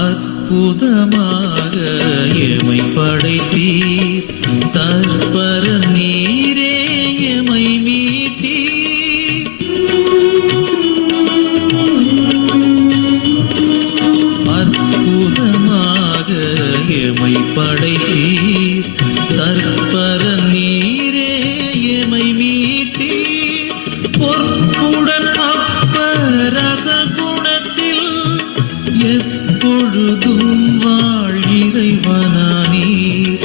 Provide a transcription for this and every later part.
அற்புதமாக எமை படைத்தீர், தற்பர நீரே எமை மீட்டீர். அற்புதமாக எமை படைத்தீர், தற்பர நீரே எமை மீட்டீர். பொற்புடன் அப்பரச குணத்தில் எப்பொழுதும் வாழ் இறைவனானீர்.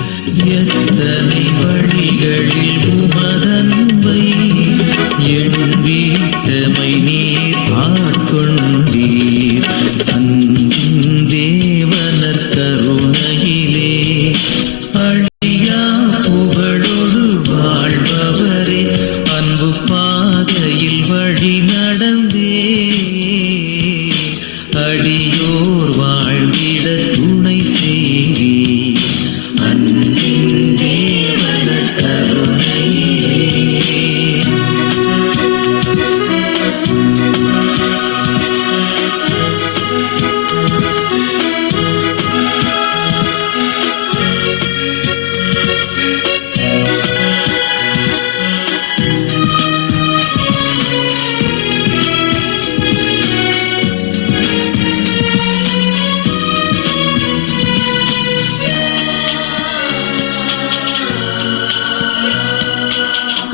எத்தனை வழிகளில் உமதன்பை எண்பீட்டமை நீர் ஆட்கொண்டீர். தேவனர் கருணையிலே அழியா புகழொடு வாழ்பவரே, அன்பு பாதையில் வழி நடந்தே அடியோர் வாழ்விட துணை செய்தி. அன்பின் தேவன கருணையிலே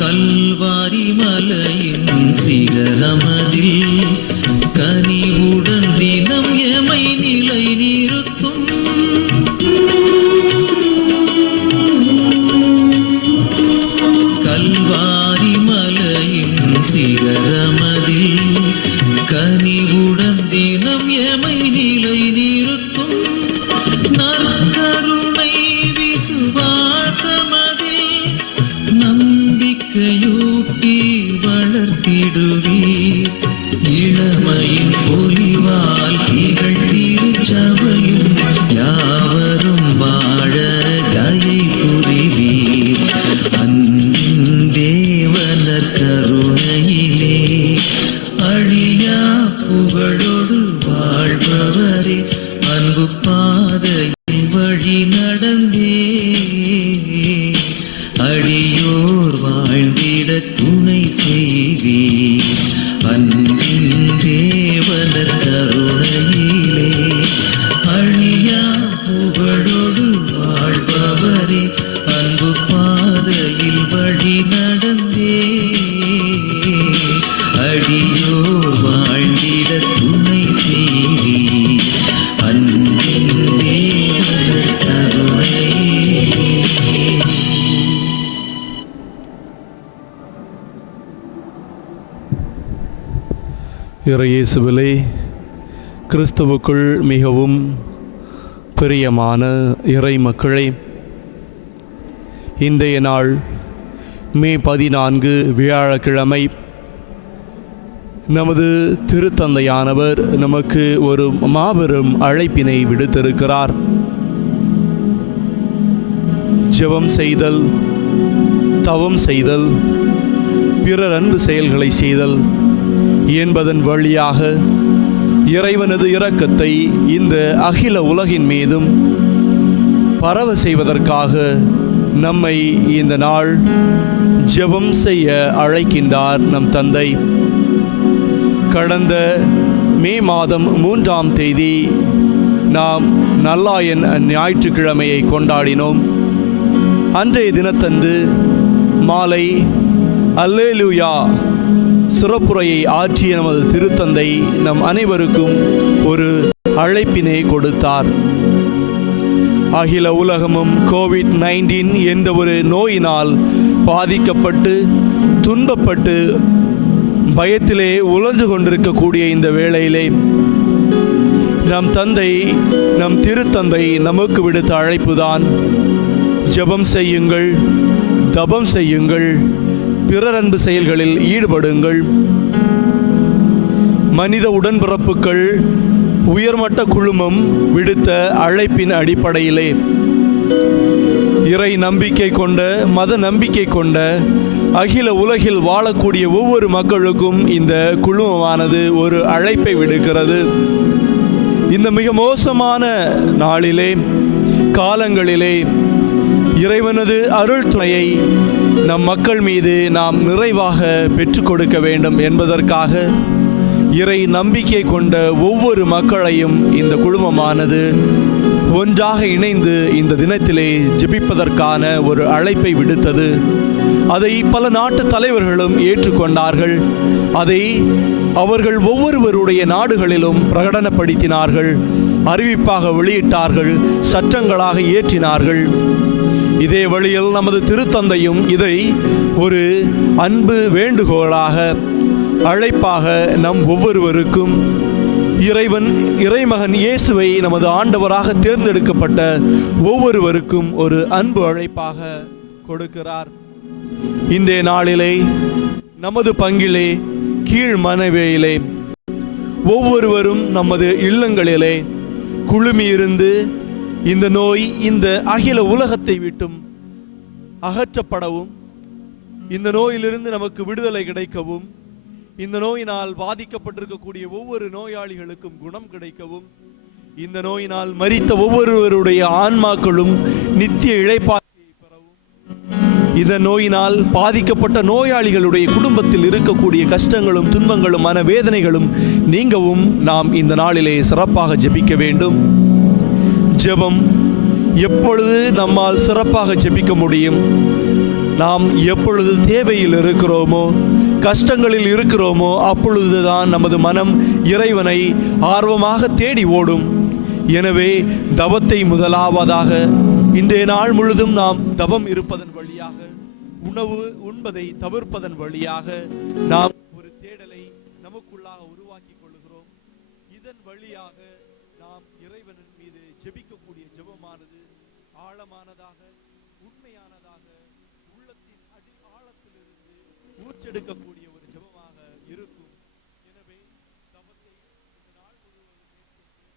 கல்வாரி மலையின் சிகரமதில் கனிவுடன் தினம் எமை நிலை நிறுத்தும். கல்வாரி மலையின் சிகரமதில் கனிவுடன் தினம் எமை நிலை நிறுத்தும். நற்கருணை விசுவாசமதில் நம்பிக்கையூட்டி வளர்த்திடுவீர். இளமையின் பொலிவால் திகழ் திருச்சபையும் யாவரும் வாழ தயை புரிவீர். அன்பின் தேவனர் கருணையிலே அழியா புகழொடு வாழ்பவரே, அன்பு பாதையில் வழி நடந்தே அடியோர் வாழ்ந்திட துணை செய்வீர். அன்பின் தேவனர் கருணையிலே அழியா புகழொடு வாழ்பவரே, அன்பு பாதையில் வழி நடந்தே அடியோர் வாழ்ந்திட துணை செய்வீர். அன்பின் தேவனர் கருணையிலே இறையேசுவிலே கிறிஸ்துவுக்குள் மிகவும் பிரியமான இறை மக்களே, இன்றைய நாள் மே 14 வியாழக்கிழமை. நமது திருத்தந்தையானவர் நமக்கு ஒரு மாபெரும் அழைப்பினை விடுத்திருக்கிறார். ஜெபம் செய்தல், தவம் செய்தல், பிறர் அன்பு செயல்களை செய்தல் என்பதன் வழியாக இறைவனது இரக்கத்தை இந்த அகில உலகின் மீதும் பரவ செய்வதற்காக நம்மை இந்த நாள் ஜெபம் செய்ய அழைக்கின்றார் நம் தந்தை. கடந்த மே மாதம் 3ஆம் தேதி நாம் நல்லாயன் ஞாயிற்றுக்கிழமையை கொண்டாடினோம். அன்றைய தினத்தன்று மாலை அல்லேலூயா சிறப்புரையை ஆற்றிய நமது திருத்தந்தை நம் அனைவருக்கும் ஒரு அழைப்பினை கொடுத்தார். அகில உலகமும் கோவிட்-19 என்ற ஒரு நோயினால் பாதிக்கப்பட்டு துன்பப்பட்டு பயத்திலே உழன்று கொண்டிருக்கக்கூடிய இந்த வேளையிலே நம் தந்தை, நம் திருத்தந்தை நமக்கு விடுத்த அழைப்புதான் ஜெபம் செய்யுங்கள், தபம் செய்யுங்கள், பிறர் அன்பு செயல்களில் ஈடுபடுங்கள். மனித உடன்பிறப்புகள் உயர்மட்ட குழுமம் விடுத்த அழைப்பின் அடிப்படையிலே இறை நம்பிக்கை கொண்ட, மத நம்பிக்கை கொண்ட அகில உலகில் வாழக்கூடிய ஒவ்வொரு மக்களுக்கும் இந்த குழுமமானது ஒரு அழைப்பை விடுக்கிறது. இந்த மிக மோசமான நாளிலே, காலங்களிலே இறைவனது அருள் துணையை நம் மக்கள் மீது நாம் நிறைவாக பெற்றுக் கொடுக்க வேண்டும் என்பதற்காக இறை நம்பிக்கை கொண்ட ஒவ்வொரு மக்களையும் இந்த குழுமமானது ஒன்றாக இணைந்து இந்த தினத்திலே ஜெபிப்பதற்கான ஒரு அழைப்பை விடுத்தது. அதை பல நாட்டு தலைவர்களும் ஏற்றுக்கொண்டார்கள். அதை அவர்கள் ஒவ்வொருவருடைய நாடுகளிலும் பிரகடனப்படுத்தினார்கள், அறிவிப்பாக வெளியிட்டார்கள், சட்டங்களாக இயற்றினார்கள். இதே வழியில் நமது திருத்தந்தையும் இதை ஒரு அன்பு வேண்டுகோளாக, அழைப்பாக நம் ஒவ்வொருவருக்கும் இறைமகன் இயேசுவை நமது ஆண்டவராக தேர்ந்தெடுக்கப்பட்ட ஒவ்வொருவருக்கும் ஒரு அன்பு அழைப்பாக கொடுக்கிறார். இன்றைய நாளிலே நமது பங்கிலே கீழ் மனைவியிலே ஒவ்வொருவரும் நமது இல்லங்களிலே குழுமியிருந்து இந்த நோய் இந்த அகில உலகத்தை விட்டும் அகற்றப்படவும், இந்த நோயிலிருந்து நமக்கு விடுதலை கிடைக்கவும், இந்த நோயினால் பாதிக்கப்பட்டிருக்கக்கூடிய ஒவ்வொரு நோயாளிகளுக்கும் குணம் கிடைக்கவும், இந்த நோயினால் மரித்த ஒவ்வொருவருடைய ஆன்மாக்களும் நித்திய இளைப்பாற்றியை பெறவும், இந்த நோயினால் பாதிக்கப்பட்ட நோயாளிகளுடைய குடும்பத்தில் இருக்கக்கூடிய கஷ்டங்களும் துன்பங்களும் மனவேதனைகளும் நீங்கவும் நாம் இந்த நாளிலே சிறப்பாக ஜெபிக்க வேண்டும். ஜெபம் எப்பொழுது நம்மால் சிறப்பாக ஜெபிக்க முடியும்? நாம் எப்பொழுது தேவையில் இருக்கிறோமோ, கஷ்டங்களில் இருக்கிறோமோ, அப்பொழுதுதான் நமது மனம் இறைவனை ஆர்வமாக தேடி ஓடும். எனவே தவத்தை முதலாவதாக இன்றைய நாள் முழுதும் நாம் தவம் இருப்பதன் வழியாக, உணவு உண்பதை தவிர்ப்பதன் வழியாக நாம் ஒரு தேடலை நமக்குள்ளாக உருவாக்கி கொள்கிறோம். இதன் வழியாக நாம் இறைவனின் மீது ஜெபிக்கக்கூடிய ஜெபமானது ஆழமானதாக, உண்மையானதாக, உள்ளத்தின் அடி ஆழத்திலிருந்து ஊற்றெடுக்கக்கூடிய ஒரு ஜெபமாக இருக்கும். எனவே தவத்தை இந்த நாள் முழுவதும் மேற்கொண்டு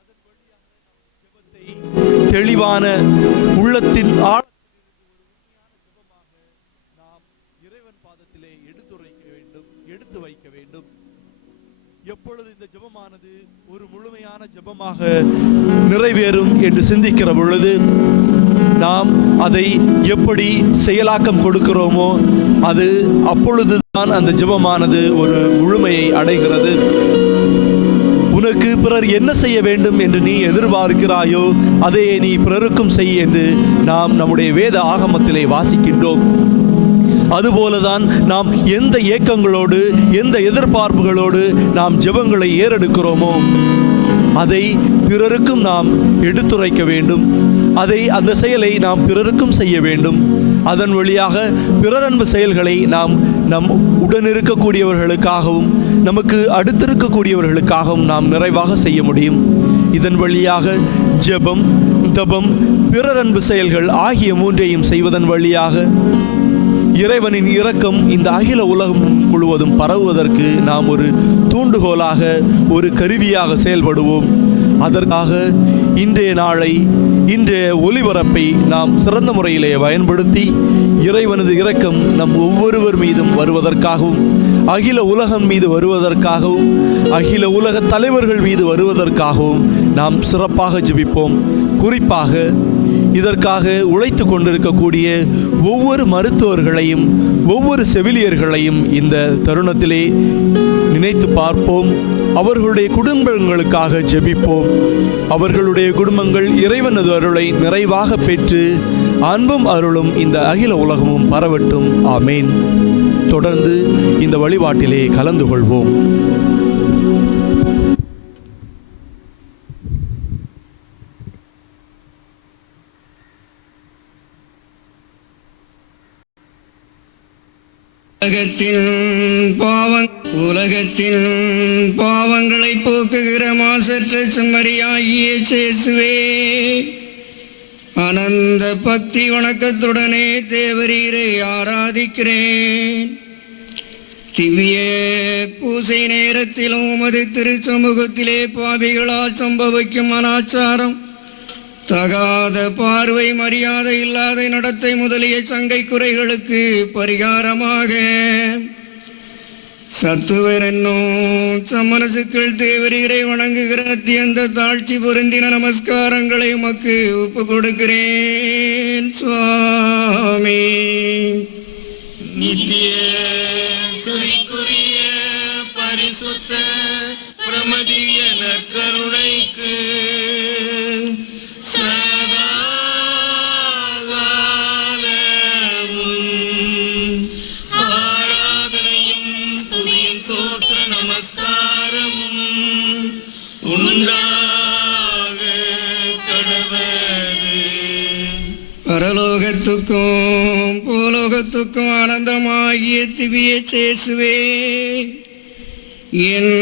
அதன் வழியாக நாம் ஜெபத்தை தெளிவான உள்ளத்தின் ஆழத்திலிருந்து ஒரு உண்மையான ஜெபமாக நாம் இறைவன் பாதத்திலே எடுத்து வைக்க வேண்டும். எப்பொழுது இந்த ஜெபமானது ஒரு முழுமையான ஜெபமாக நிறைவேறும் என்று சிந்திக்கிற பொழுது நாம் அதை எப்படி செயலாக்கம் கொடுக்கிறோமோ அது அப்பொழுதுதான் அந்த ஜெபமானது ஒரு முழுமையை அடைகிறது. உனக்கு பிறர் என்ன செய்ய வேண்டும் என்று நீ எதிர்பார்க்கிறாயோ அதையே நீ பிறருக்கும் செய் என்று நாம் நம்முடைய வேத ஆகமத்திலே வாசிக்கின்றோம். அதுபோலதான் நாம் எந்த ஏக்கங்களோடு, எந்த எதிர்பார்ப்புகளோடு நாம் ஜெபங்களை ஏறெடுக்கிறோமோ அதை பிறருக்கும் நாம் எடுத்துரைக்க வேண்டும். அந்த செயலை நாம் பிறருக்கும் செய்ய வேண்டும். அதன் வழியாக பிறரன்பு செயல்களை நாம் நம் உடன் இருக்கக்கூடியவர்களுக்காகவும் நமக்கு அடுத்திருக்கக்கூடியவர்களுக்காகவும் நாம் நிறைவாக செய்ய முடியும். இதன் வழியாக ஜெபம், தபம், பிறர் அன்பு செயல்கள் ஆகிய மூன்றையும் செய்வதன் வழியாக இறைவனின் இரக்கம் இந்த அகில உலகம் முழுவதும் பரவுவதற்கு நாம் ஒரு தூண்டுகோலாக, ஒரு கருவியாக செயல்படுவோம். அதற்காக இன்றைய நாளை, இன்றைய ஒலிபரப்பை நாம் சிறந்த முறையிலே பயன்படுத்தி இறைவனது இரக்கம் நம் ஒவ்வொருவர் மீதும் வருவதற்காகவும், அகில உலகம் மீது வருவதற்காகவும், அகில உலக தலைவர்கள் மீது வருவதற்காகவும் நாம் சிறப்பாக ஜெபிப்போம். குறிப்பாக இதற்காக உழைத்து கொண்டிருக்கக்கூடிய ஒவ்வொரு மருத்துவர்களையும், ஒவ்வொரு செவிலியர்களையும் இந்த தருணத்திலே நினைத்து பார்ப்போம். அவர்களுடைய குடும்பங்களுக்காக ஜெபிப்போம். அவர்களுடைய குடும்பங்கள் இறைவனது அருளை நிறைவாக பெற்று அன்பும் அருளும் இந்த அகில உலகமும் பரவட்டும். ஆமேன். தொடர்ந்து இந்த வழிபாட்டிலே கலந்து கொள்வோம். உலகத்தின் பாவங்களை போக்குகிற மாசற்ற செம்மறியாகிய இயேசுவே, அனந்த பக்தி வணக்கத்துடனே தேவரீரை ஆராதிக்கிறேன். திவ்ய பூசை நேரத்திலும் உமது திருச்சமூகத்திலே பாவிகளால் சம்பவிக்கும் அனாச்சாரம், தகாத பார்வை, மரியாதை இல்லாத நடத்தை முதலிய சங்கை குறைகளுக்கு பரிகாரமாக சத்துவர் என்னும் சம்மனசுக்கள் தேவரீரை வணங்குகிற அத்தியந்த தாழ்ச்சி பொருந்தின நமஸ்காரங்களை உமக்கு ஒப்பு கொடுக்கிறேன். சுவாமி. நித்திய சுரிக்குரிய பரிசுத்த பிரமதிய நற்கருணைக்கு பரலோகத்துக்கும் பூலோகத்துக்கும் ஆனந்தமாகிய திவ்ய இயேசுவே, என்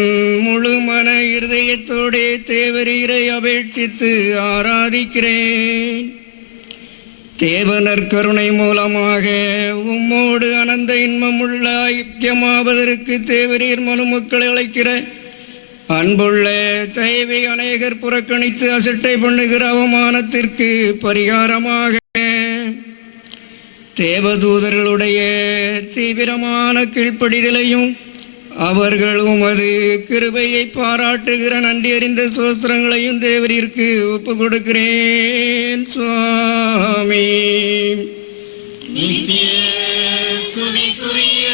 முழு மன இருதயத்தோடே தேவரீரை அபேட்சித்து ஆராதிக்கிறேன். தேவனர் கருணை மூலமாக உம்மோடு அனந்த இன்பமுள்ள ஐக்கியமாவதற்கு தேவரீர் மனுமக்களை அழைக்கிற அன்புள்ள தயவை அநேகர் புறக்கணித்து அசட்டை பண்ணுகிற அவமானத்திற்கு பரிகாரமாக தேவதூதர்களுடைய தீவிரமான கீழ்ப்படிதலையும் அவர்கள் உமது கிருபையை பாராட்டுகிற நன்றி அறிந்த சோஸ்திரங்களையும் தேவரிற்கு ஒப்பு கொடுக்கிறேன். சுவாமி. நித்திய ஸ்துதிக்குரிய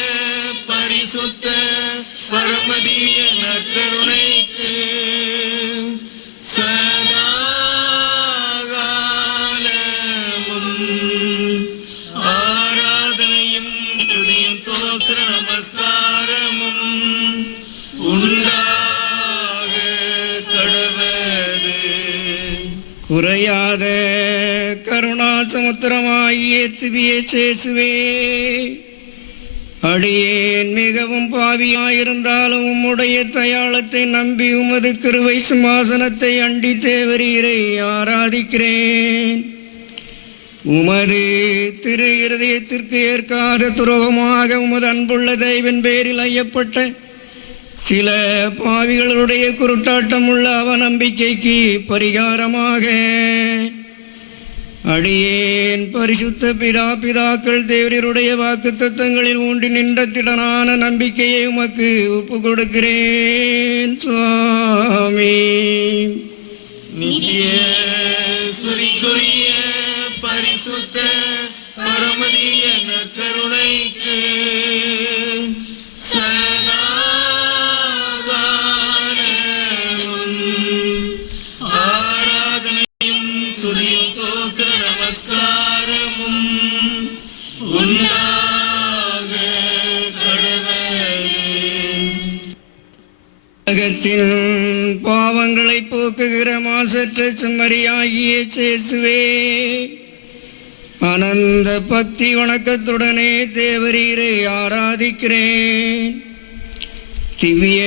பரிசுத்த பரமதிய நற்கருணைக்கு சதா காலமும் ஆராதனையும் ஸ்துதியும் ஸ்தோத்திர நமஸ்காரமும் உண்டாக கடவது. குறையாத கருணா சமுத்திரமாகிய திவ்ய இயேசுவே, அடியேன் மிகவும் பாவியாயிருந்தாலும் உம்முடைய தயாளத்தை நம்பி உமது கிருபை சிம்மாசனத்தை அண்டி தேவரீரை ஆராதிக்கிறேன். உமது திரு இருதயத்திற்கு ஏற்காத துரோகமாக உமது அன்புள்ள தெய்வன் பேரில் ஐயப்பட்ட சில பாவிகளுடைய குருட்டாட்டம் உள்ள அவநம்பிக்கைக்கு பரிகாரமாக அடியேன் பரிசுத்த பிதாக்கள் தேவருடைய வாக்கு தத்தங்களில் ஊன்றி நின்ற திடனான நம்பிக்கையை உமக்கு ஒப்பு கொடுக்கிறேன். சுவாமி. நித்திய ஸ்துதிக்குரிய பரிசுத்த பரமதிய நற்கருணைக்கு சதா காலமும் ஆராதனையும் ஸ்துதியும் ஸ்தோத்திர நமஸ்காரமும் உண்டாக கடவது. உலகத்தின் பாவங்களை போக்குகிற மாசற்ற செம்மறியாகிய இயேசுவே, அனந்த பக்தி வணக்கத்துடனே தேவரீரை ஆராதிக்கிறேன். திவ்ய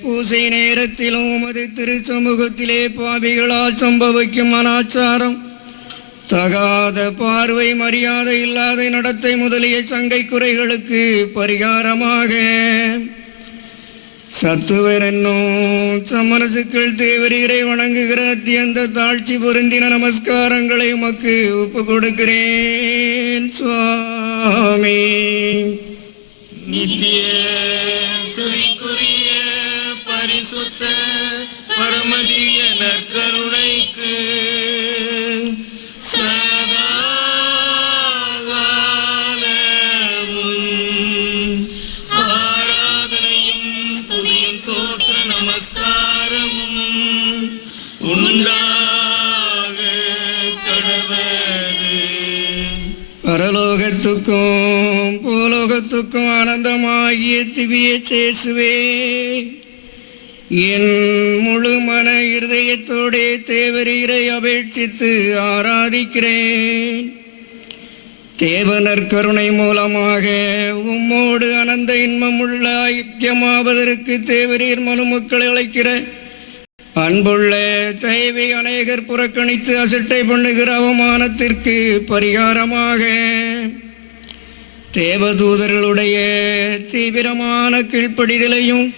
பூசை நேரத்திலும் உமது திருச்சமூகத்திலே பாவிகளால் சம்பவிக்கும் அனாச்சாரம், தகாத பார்வை, மரியாதை இல்லாத நடத்தை முதலிய சங்கை குறைகளுக்கு பரிகாரமாக சத்துவர் என்னும் சம்மனசுக்கள் தேவரீரை வணங்குகிற அத்தியந்த தாழ்ச்சி பொருந்தின நமஸ்காரங்களை உமக்கு ஒப்பு கொடுக்கிறேன் சுவாமி. நித்திய துதிக்குரிய பரிசுத்த பரமதிய நற்கருணைக்கு சதா காலமும் ஆராதனையும் ஸ்துதியும் ஸ்தோத்திர நமஸ்காரமும் உண்டாக கடவது. பரலோகத்துக்கும் பூலோகத்துக்கும் ஆனந்தமாகிய திவ்ய சேசுவே, என் முழு மன இருதயத்தோடே தேவரீரை அபேட்சித்து ஆராதிக்கிறேன். தேவனர் கருணை மூலமாக உம்மோடு அனந்த இன்பமுள்ள ஐக்கியமாவதற்கு தேவரீர் மனுமக்களை அழைக்கிற அன்புள்ள தேவை அநேகர் புறக்கணித்து அசட்டை பண்ணுகிற அவமானத்திற்கு பரிகாரமாக தேவதூதர்களுடைய தீவிரமான கீழ்ப்படிதலையும்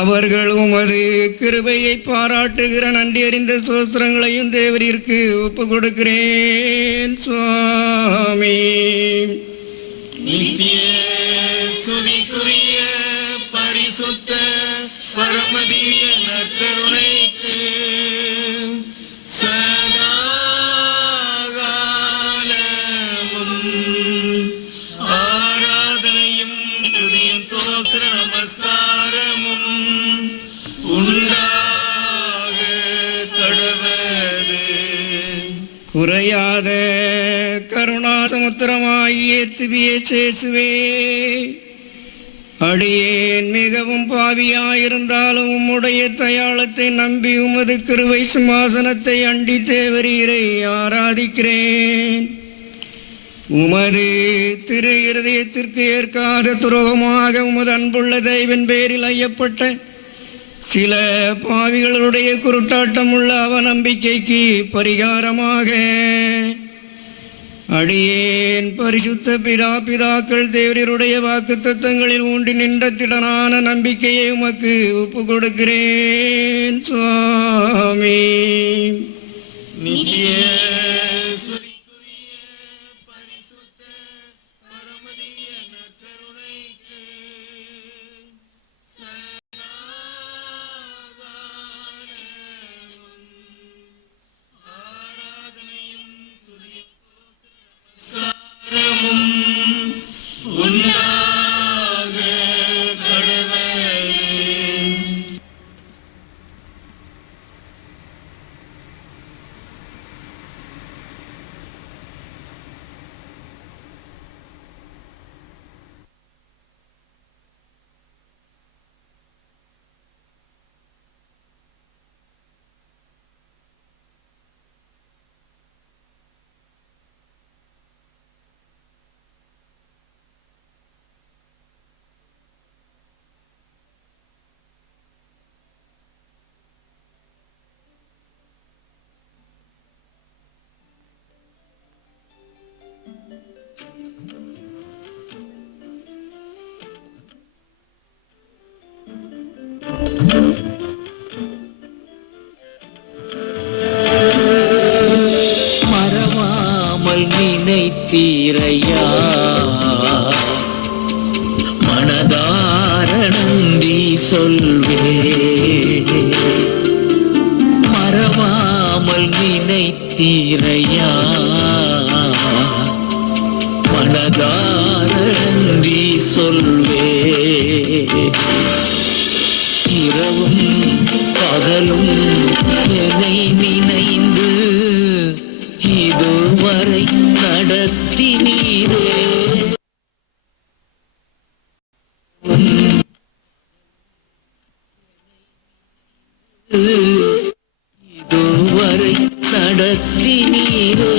அவர்கள் உமது கிருபையை பாராட்டுகிற நன்றி அறிந்த சோஸ்திரங்களையும் தேவரிற்கு ஒப்பு கொடுக்கிறேன் சுவாமி. நித்திய ஸ்துதிக்குரிய பரிசுத்த பரமதிய நற்கருணைக்கு சதா காலமும் ஆராதனையும் ஸ்துதியும் ஸ்தோத்திர நமஸ்காரமும் உண்டாக கடவது. குறையாத கருணாசமுத்திரமாகிய திவ்ய சேசுவே, அடியேன் மிகவும் பாவியாயிருந்தாலும் உம்முடைய தயாளத்தை நம்பி உமது கிருபை சிம்மாசனத்தை அண்டி தேவரீரை ஆராதிக்கிறேன். உமது திரு இருதயத்திற்கு ஏற்காத துரோகமாக உமது அன்புள்ள தெய்வன் பேரில் ஐயப்பட்ட சில பாவிகளுடைய குருட்டாட்டம் உள்ள அவநம்பிக்கைக்கு பரிகாரமாக அடியேன் பரிசுத்த பிதாக்கள் தேவருடைய வாக்குத்தத்தங்களில் ஊன்றி நின்ற திடனான நம்பிக்கையை உமக்கு ஒப்பு கொடுக்கிறேன் சுவாமி. நித்திய ஸ்துதிக்குரிய பரிசுத்த பரமதிய நற்கருணைக்கு சதா காலமும் ஆராதனையும் ஸ்துதியும் நமஸ்காரமும் உண்டாக கடவது. மறவாமல் நினைத்தீரையா, மனதார நன்றி சொல்வே. மறவாமல் நினைத்தீரையா, மனதார நன்றி சொல்வே. இரவும் பகலும் என்னை நினைந்து இதுவரை நடத்தினீரே. இதுவரை நடத்தினீரே.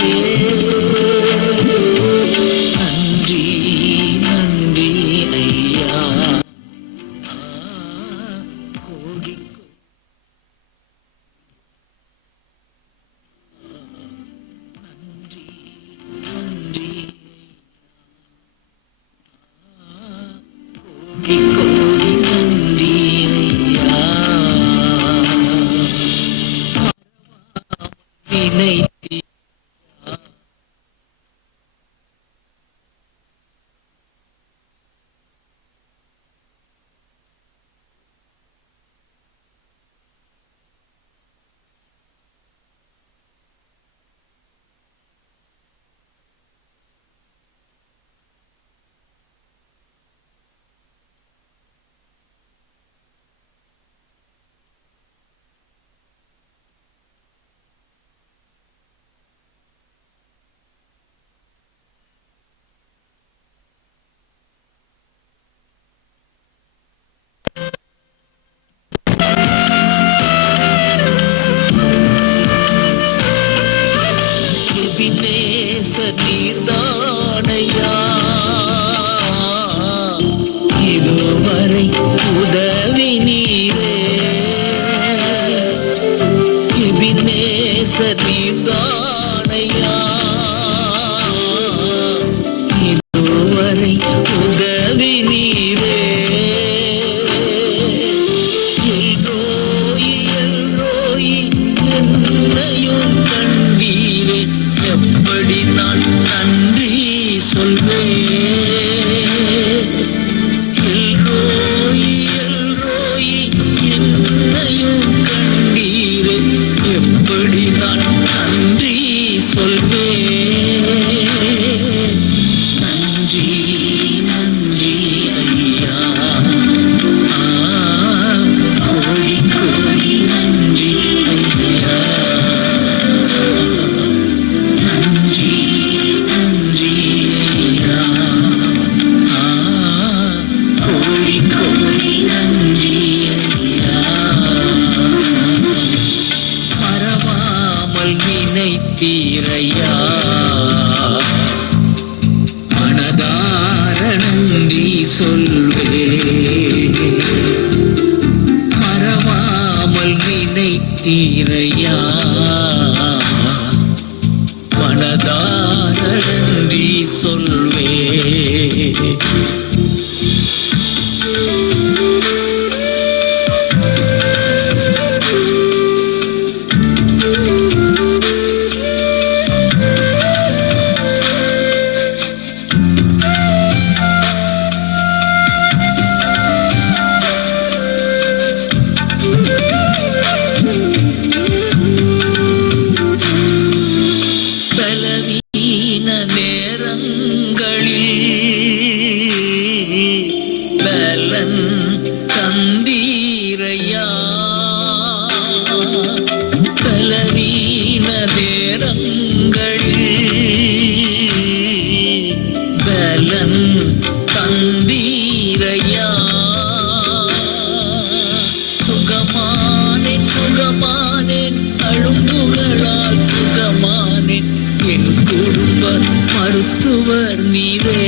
மருத்துவர் நீரே.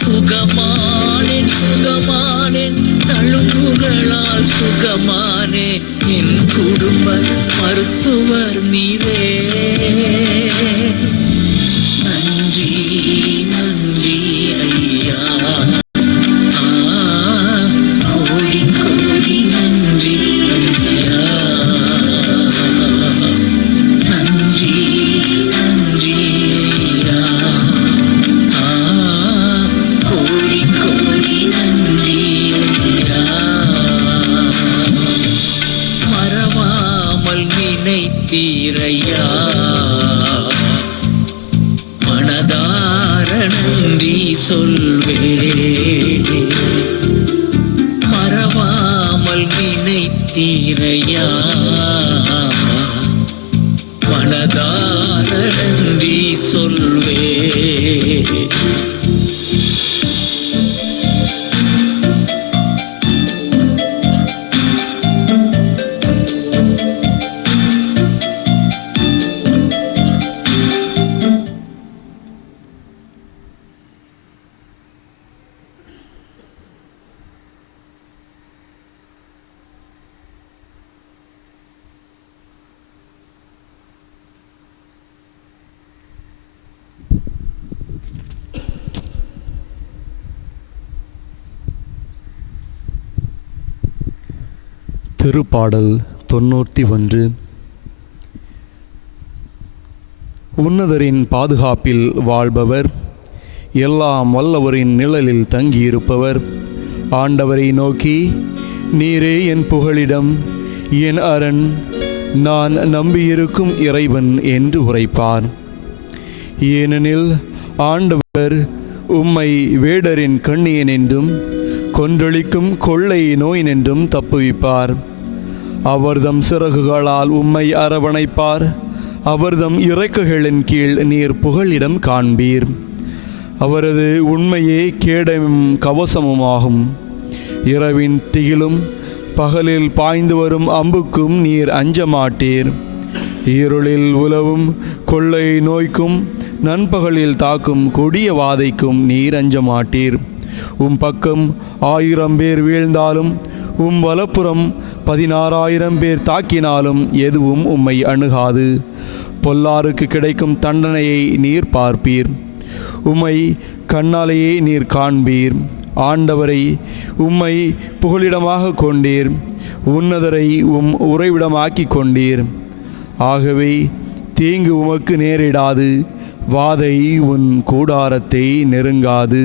சுகமானேன் சுகமானேன் தழும்புகளால் சுகமானே என் குடும்ப மருத்துவர் நீரே. நன்றி நன்றி ஐயா. கோடி கோடி நன்றி ஐயா. நன்றி நன்றி ஐயா. கோடி கோடி நன்றி ஐயா. மறவாமல் நினைத்தீரையா. மனதார நன்றி சொல்வே. மறவாமல் நினைத்தீரையா. மனதார நன்றி சொல்வே. திருப்பாடல் 91. உன்னதரின் பாதுகாப்பில் வாழ்பவர், எல்லாம் வல்லவரின் நிழலில் தங்கியிருப்பவர் ஆண்டவரை நோக்கி, நீரே என் புகலிடம், என் அரண், நான் நம்பியிருக்கும் இறைவன் என்று உரைப்பார். ஏனெனில் ஆண்டவர் உம்மை வேடரின் கண்ணியன் என்றும் கொன்றளிக்கும் கொள்ளை நோயினென்றும் தப்புவிப்பார். அவர்தம் சிறகுகளால் உம்மை அரவணைப்பார். அவர்தம் இறக்கைகளின் கீழ் நீர் புகலிடம் காண்பீர். அவரது உண்மையே கேடமும் கவசமுமாகும். இரவின் திகிலும் பகலில் பாய்ந்து வரும் அம்புக்கும் நீர் அஞ்ச மாட்டீர். இருளில் உலவும் கொள்ளை நோய்க்கும் நண்பகலில் தாக்கும் கொடிய வாதைக்கும் நீர் அஞ்ச மாட்டீர். உம் பக்கம் 1000 பேர் வீழ்ந்தாலும் உம் வலப்புறம் 16,000 பேர் தாக்கினாலும் எதுவும் உம்மை அணுகாது. பொல்லாருக்கு கிடைக்கும் தண்டனையை நீர் பார்ப்பீர். உம்மை கண்ணாலேயே நீர் காண்பீர். ஆண்டவரை உம்மை புகலிடமாக கொண்டீர். உன்னதரை உம் உறைவிடமாக்கி கொண்டீர். ஆகவே தீங்கு உமக்கு நேரிடாது. வாதை உன் கூடாரத்தை நெருங்காது.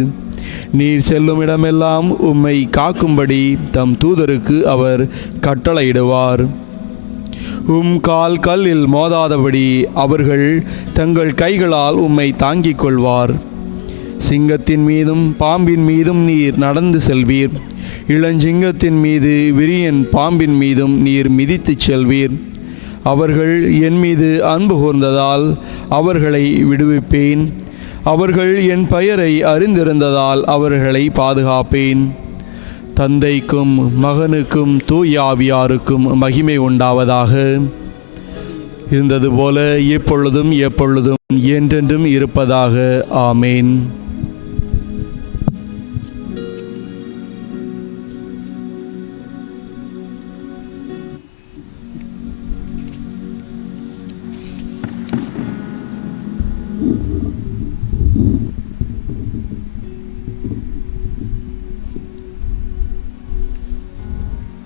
நீர் செல்லும் இடமெல்லாம் உம்மை காக்கும்படி தம் தூதருக்கு அவர் கட்டளையிடுவார். உம் கால் கல்லில் மோதாதபடி அவர்கள் தங்கள் கைகளால் உம்மை தாங்கிக் கொள்வார். சிங்கத்தின் மீதும் பாம்பின் மீதும் நீர் நடந்து செல்வீர். இளஞ்சிங்கத்தின் மீது விரியன் பாம்பின் மீதும் நீர் மிதித்துச் செல்வீர். அவர்கள் என் மீது அன்பு கூர்ந்ததால் அவர்களை விடுவிப்பேன். அவர்கள் என் பெயரை அறிந்திருந்ததால் அவர்களை பாதுகாப்பேன். தந்தைக்கும் மகனுக்கும் தூய ஆவியாருக்கும் மகிமை உண்டாவதாக. இருந்தது போல இப்பொழுதும் எப்பொழுதும் என்றென்றும் இருப்பதாக. ஆமேன்.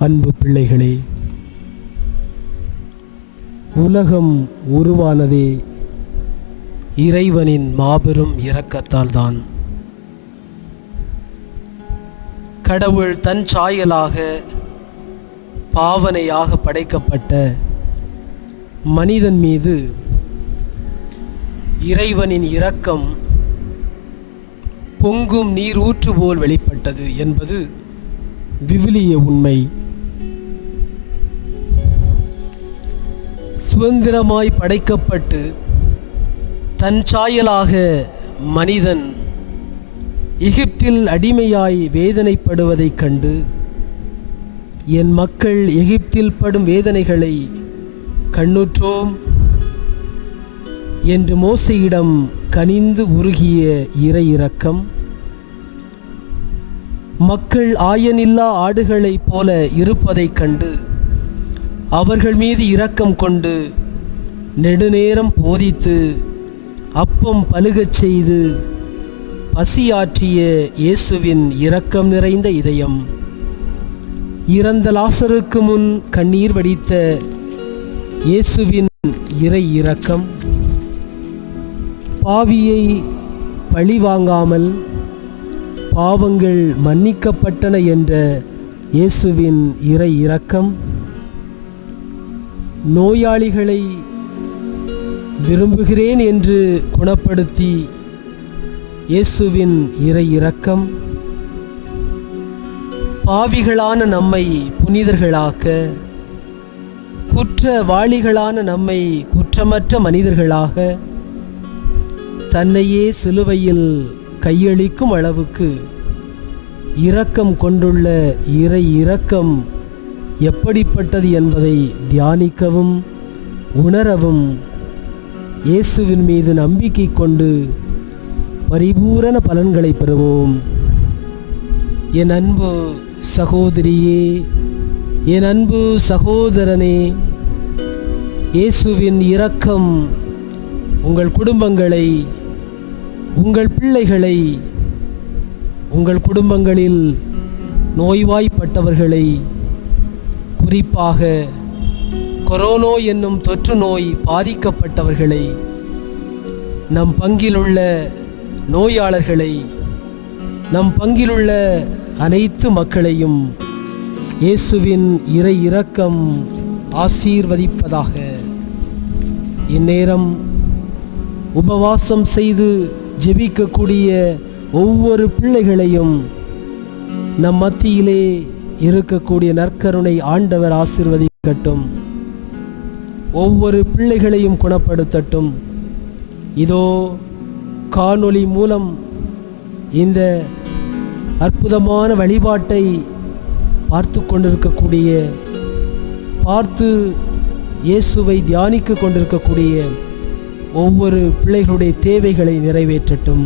அன்பு பிள்ளைகளே, உலகம் உருவானதே இறைவனின் மாபெரும் இரக்கத்தால் தான். கடவுள் தன் சாயலாக பாவனையாக படைக்கப்பட்ட மனிதன் மீது இறைவனின் இரக்கம் பொங்கும் நீர் ஊற்று போல் வெளிப்பட்டது என்பது விவிலிய உண்மை. சுதந்திரமாய் படைக்கப்பட்டு தன் சாயலாக மனிதன் எகிப்தில் அடிமையாய் வேதனைப்படுவதைக் கண்டு, என் மக்கள் எகிப்தில் படும் வேதனைகளை கண்ணுற்றோம், என்று மோசேயிடம் கனிந்து உருகிய இறை இரக்கம், மக்கள் ஆயனில்லா ஆடுகளைப் போல இருப்பதைக் கண்டு அவர்கள் மீது இரக்கம் கொண்டு நெடுநேரம் போதித்து அப்பம் பலுகச் செய்து பசியாற்றிய இயேசுவின் இரக்கம் நிறைந்த இதயம், இறந்த லாசருக்கு முன் கண்ணீர் வடித்த இயேசுவின் இறை இரக்கம், பாவியை பழிவாங்காமல் பாவங்கள் மன்னிக்கப்பட்டன என்ற இயேசுவின் இறை இரக்கம், நோயாளிகளை விரும்புகிறேன் என்று குணப்படுத்தி இயேசுவின் இறை இரக்கம், பாவிகளான நம்மை புனிதர்களாக்க, குற்றவாளிகளான நம்மை குற்றமற்ற மனிதர்களாக தன்னையே சிலுவையில் கையளிக்கும் அளவுக்கு இரக்கம் கொண்டுள்ள இறை இரக்கம் எப்படிப்பட்டது என்பதை தியானிக்கவும் உணரவும் இயேசுவின் மீது நம்பிக்கை கொண்டு பரிபூரண பலன்களை பெறுவோம். என் அன்பு சகோதரியே, என் அன்பு சகோதரனே, இயேசுவின் இரக்கம் உங்கள் குடும்பங்களை, உங்கள் பிள்ளைகளை, உங்கள் குடும்பங்களில் நோய்வாய்ப்பட்டவர்களை, குறிப்பாக கொரோனா என்னும் தொற்று நோய் பாதிக்கப்பட்டவர்களை, நம் பங்கிலுள்ள நோயாளர்களை, நம் பங்கிலுள்ள அனைத்து மக்களையும் இயேசுவின் இறை இரக்கம் ஆசீர்வதிப்பதாக. இந்நேரம் உபவாசம் செய்து ஜெபிக்கக்கூடிய ஒவ்வொரு பிள்ளைகளையும் நம் மத்தியிலே இருக்கக்கூடிய நற்கருணை ஆண்டவர் ஆசீர்வதிக்கட்டும். ஒவ்வொரு பிள்ளைகளையும் குணப்படுத்தட்டும். இதோ காணொளி மூலம் இந்த அற்புதமான வழிபாட்டை பார்த்து கொண்டிருக்கக்கூடிய, பார்த்து இயேசுவை தியானிக்க கொண்டிருக்கக்கூடிய ஒவ்வொரு பிள்ளைகளுடைய தேவைகளை நிறைவேற்றட்டும்.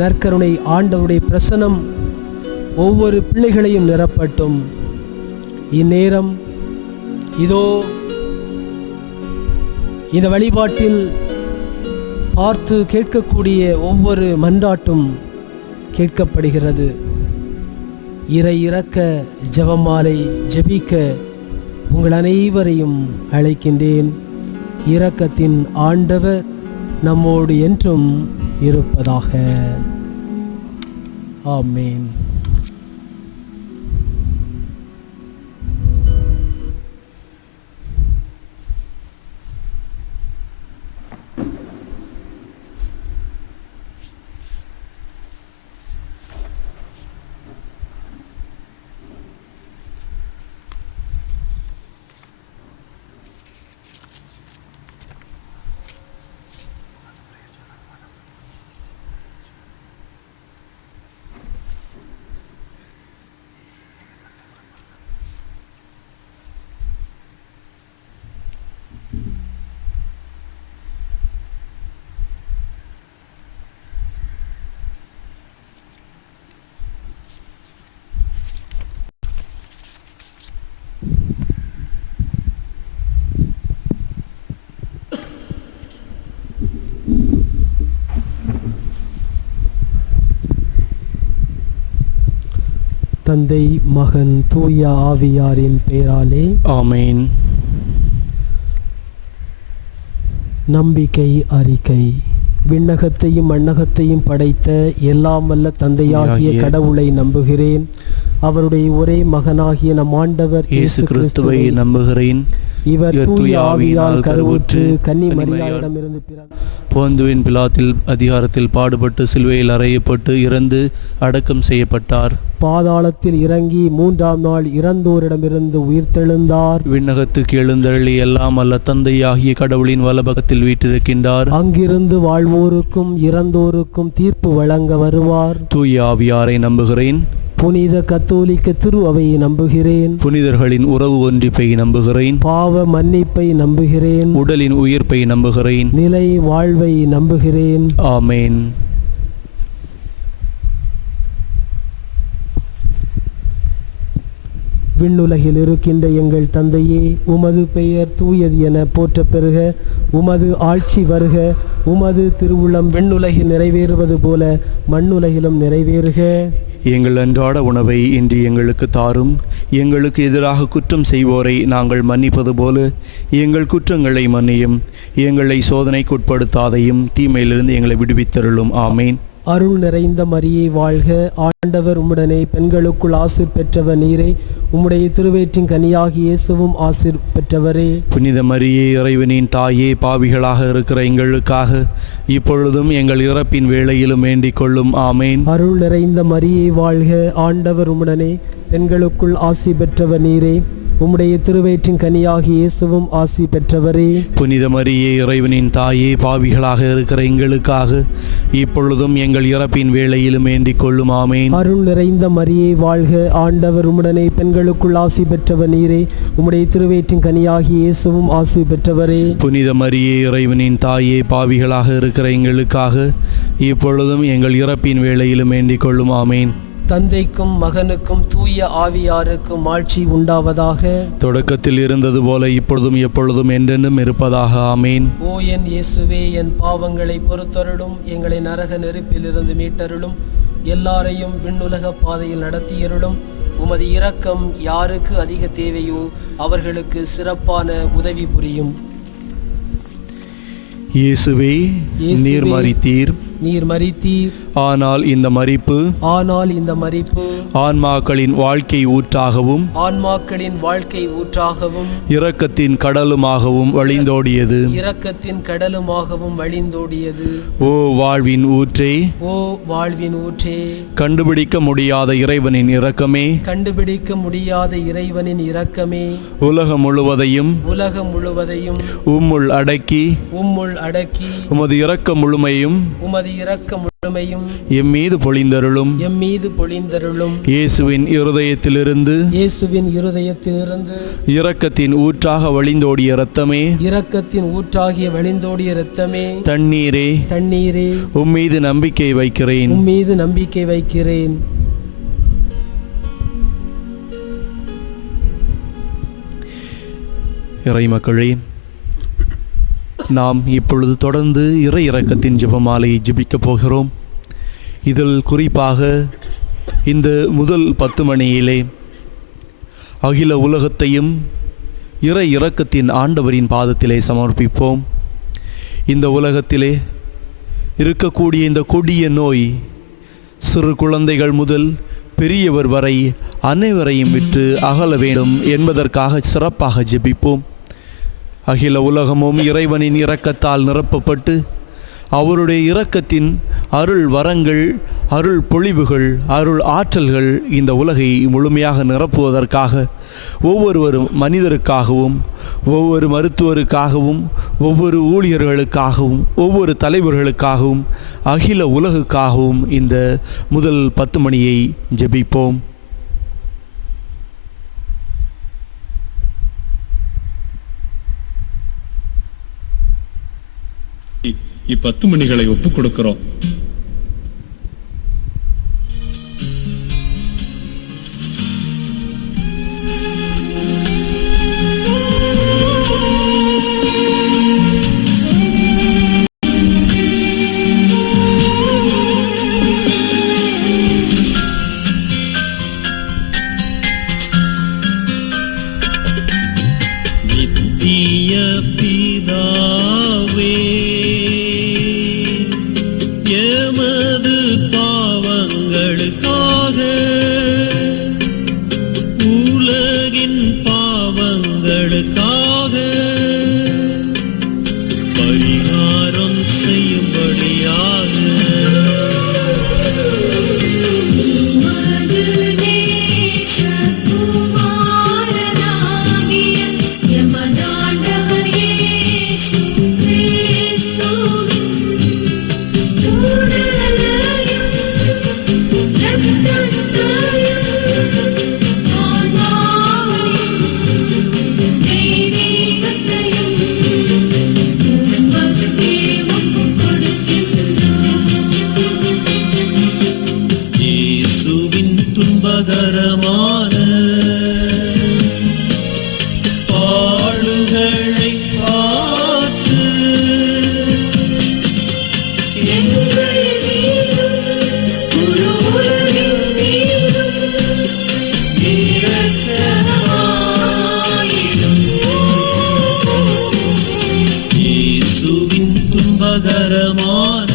நற்கருணை ஆண்டவருடைய பிரசன்னம் ஒவ்வொரு பிள்ளைகளையும் நிரப்பட்டும். இந்நேரம் இதோ இந்த வழிபாட்டில் பார்த்து கேட்கக்கூடிய ஒவ்வொரு மன்றாட்டும் கேட்கப்படுகிறது. இறை இரக்க ஜெபமாலை ஜெபிக்க உங்கள் அனைவரையும் அழைக்கின்றேன். இரக்கத்தின் ஆண்டவர் நம்மோடு என்றும் இருப்பதாக. ஆமென். தந்தை, மகன், தூய ஆவியாரின் பெயராலே ஆமென். நம்பிக்கை அறிக்கை. விண்ணகத்தையும் மண்ணகத்தையும் படைத்த எல்லாம் வல்ல தந்தையாகிய கடவுளை நம்புகிறேன். அவருடைய ஒரே மகனாகிய நம் ஆண்டவர் இயேசு கிறிஸ்துவை நம்புகிறேன். இவர் தூய ஆவியால் கருவுற்று கன்னி மரியாளிடமிருந்து பிறந்தார். போந்துவின் பிலாத்தில் அதிகாரத்தில் பாடுபட்டு சிலுவையில் அறையப்பட்டு இறந்து அடக்கம் செய்யப்பட்டார். பாதாளத்தில் இறங்கி 3ஆம் நாள் இறந்தோரிடமிருந்து உயிர்த்தெழுந்தார். விண்ணகத்துக்கு எழுந்தருளி எல்லாம் அல்ல தந்தையாகிய கடவுளின் வலபகத்தில் வீற்றிருக்கின்றார். அங்கிருந்து வாழ்வோருக்கும் இறந்தோருக்கும் தீர்ப்பு வழங்க வருவார். தூய ஆவியாரை நம்புகிறேன். புனித கத்தோலிக்க திரு அவையை நம்புகிறேன். புனிதர்களின் உறவு ஒன்றிப்பை நம்புகிறேன். பாவ மன்னிப்பை நம்புகிறேன். உடலின் உயிர்ப்பை நம்புகிறேன். நிலை வாழ்வை நம்புகிறேன். ஆமேன். விண்ணுலகில் இருக்கின்ற எங்கள் தந்தையே, உமது பெயர் தூயது என போற்றப் பெறுக. உமது ஆட்சி வருக. உமது திருவுளம் விண்ணுலகில் நிறைவேறுவது போல மண்ணுலகிலும் நிறைவேறுக. எங்கள் அன்றாட உணவை இன்று எங்களுக்கு தாரும். எங்களுக்கு எதிராக குற்றம் செய்வோரை நாங்கள் மன்னிப்பது போல எங்கள் குற்றங்களை மன்னியும். எங்களை சோதனைக்குட்படுத்தாதையும் தீமையிலிருந்து எங்களை விடுவித்தருளும். ஆமேன். அருள் நிறைந்த மரியே வாழ்க. ஆண்டவர் உம்முடனே, பெண்களுக்குள் ஆசீர் பெற்றவர் நீரே. உம்முடைய திருவயிற்றின் கனியாகி இயேசுவும் ஆசீர் பெற்றவரே. புனித மரியே, இறைவனின் தாயே, பாவிகளாக இருக்கிற எங்களுக்காக இப்பொழுதும் எங்கள் இறப்பின் வேளையிலும் வேண்டிக் கொள்ளும். ஆமேன். அருள் நிறைந்த மரியே வாழ்க. ஆண்டவர் உம்முடனே, பெண்களுக்குள் ஆசி பெற்றவர் நீரே. உம்முடைய திருவயிற்றின் கனியாகி இயேசுவும் ஆசி பெற்றவரே. புனித மரியே, இறைவனின் தாயே, பாவிகளாக இருக்கிற எங்களுக்காக இப்பொழுதும் எங்கள் இறப்பின் வேளையிலும் வேண்டிக் கொள்ளும். ஆமேன். அருள் நிறைந்த மரியே வாழ்க. ஆண்டவர் உம்முடனே, பெண்களுக்குள் ஆசி பெற்றவர் நீரே. உம்முடைய திருவயிற்றின் கனியாகி இயேசுவும் ஆசி பெற்றவரே. புனித மரியே, இறைவனின் தாயே, பாவிகளாக இருக்கிற எங்களுக்காக இப்பொழுதும் எங்கள் இறப்பின் வேளையிலும் வேண்டிக் கொள்ளும். ஆமேன். தந்தைக்கும் மகனுக்கும் தூய ஆவியாருக்கும் ஆட்சி உண்டாவதாக. தொடக்கத்தில் இருந்தது போல இப்பொழுதும் எப்பொழுதும் என்றென்றும் இருப்பதாக. ஆமேன். ஓ என் இயேசுவே, என் பாவங்களை பொறுத்தருளும். எங்களை நரக நெருப்பிலிருந்து மீட்டருளும். எல்லாரையும் விண்ணுலக பாதையில் நடத்தியருளும். உமது இரக்கம் யாருக்கு அதிக தேவையோ அவர்களுக்கு சிறப்பான உதவி புரியும். இயேசுவே, நீர் மரித்தீர். நீர் மரித்தீர். ஆனால் இந்த மரிப்பு ஆன்மாக்களின் வாழ்க்கை ஊற்றாகவும் இரக்கத்தின் கடலுமாகவும் வழிந்தோடியது. ஓ வாழ்வின் ஊற்றே, கண்டுபிடிக்க முடியாத இறைவனின் இரக்கமே, உலகம் முழுவதையும் உம்முள் அடக்கி உமது இரக்க முழுமையும் எம்மீது பொழிந்தருளும். இயேசுவின் இருதயத்திலிருந்து இரக்கத்தின் ஊற்றாக வழிந்தோடிய இரத்தமே, தண்ணீரே, உம்மீது நம்பிக்கை வைக்கிறேன். இறை மக்களே, நாம் இப்பொழுது தொடர்ந்து இறை இரக்கத்தின் ஜெபமாலையை ஜெபிக்கப் போகிறோம். இதில் குறிப்பாக இந்த முதல் 10 மணியிலே அகில உலகத்தையும் இறை இரக்கத்தின் ஆண்டவரின் பாதத்திலே சமர்ப்பிப்போம். இந்த உலகத்திலே இருக்கக்கூடிய இந்த கொடிய நோய் சிறு குழந்தைகள் முதல் பெரியவர் வரை அனைவரையும் விட்டு அகல வேண்டும் என்பதற்காக சிறப்பாக ஜெபிப்போம். அகில உலகமும் இறைவனின் இரக்கத்தால் நிரப்பப்பட்டு அவருடைய இரக்கத்தின் அருள் வரங்கள், அருள் பொழிவுகள், அருள் ஆற்றல்கள் இந்த உலகை முழுமையாக நிரப்புவதற்காக ஒவ்வொரு மனிதருக்காகவும், ஒவ்வொரு மருத்துவருக்காகவும், ஒவ்வொரு ஊழியர்களுக்காகவும், ஒவ்வொரு தலைவர்களுக்காகவும், அகில உலகுக்காகவும் இந்த முதல் 10 மணியை ஜெபிப்போம். இ10 மணிகளை ஒப்புக் கொடுக்கிறோம். நித்திய பிதாவே, துன்பகரமான பாடுகளை பார்த்து இயேசுவின் துன்பகரமான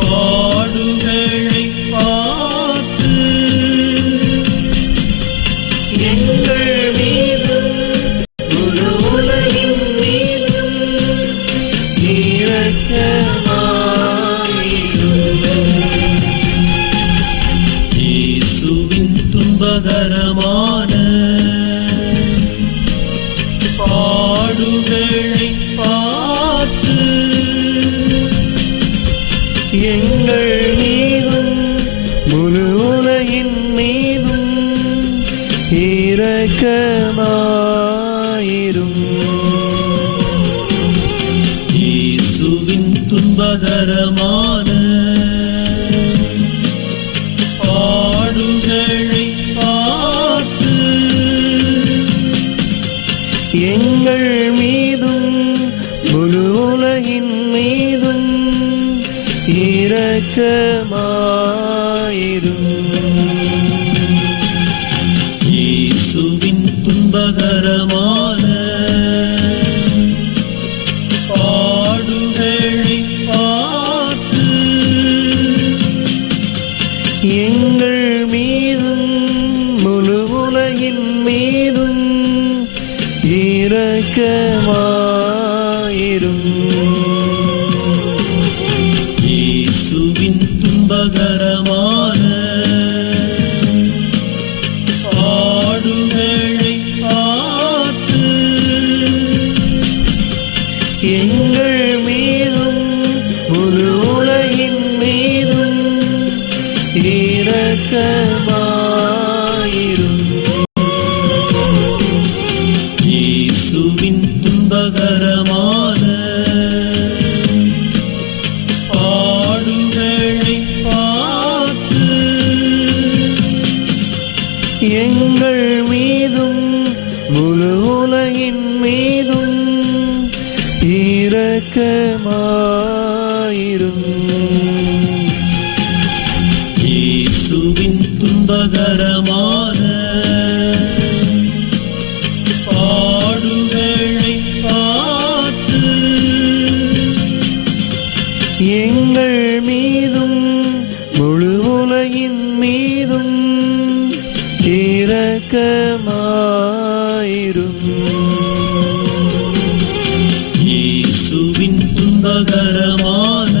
பாடுகளை பார்த்து எங்கள் மீதும் முழு உலகின் மீதும் இரக்கமாயிரும். இயேசுவின் துன்பகரமான பாடுகளை பார்த்து எங்கள் மீதும் முழு உலகின் மீதும் இரக்கமாயிரும். இயேசுவின் துன்பகரமான பாடுகளை பார்த்து எங்கள் மீதும் முழு உலகின் மீதும் இரக்கமாயிரும். இயேசுவின் துன்பகரமான பாடுகளை பார்த்து எங்கள் மீதும் முழு உலகின் மீதும் இரக்கமாயிரும். இயேசுவின் துன்பகரமான பாடுகளை பார்த்து எங்கள் மீதும் முழு உலகின் மீதும் இரக்கமாயிரும். இயேசுவின் துன்பகரமான பாடுகளை பார்த்து எங்கள் மீதும் முழு உலகின் மீதும் இரக்கமாயிரும். இயேசுவின் துன்பகரமான பாடுகளை பார்த்து எங்கள் மீதும் முழு உலகின் மீதும் இரக்கமாயிரும். இயேசுவின் துன்பகரமான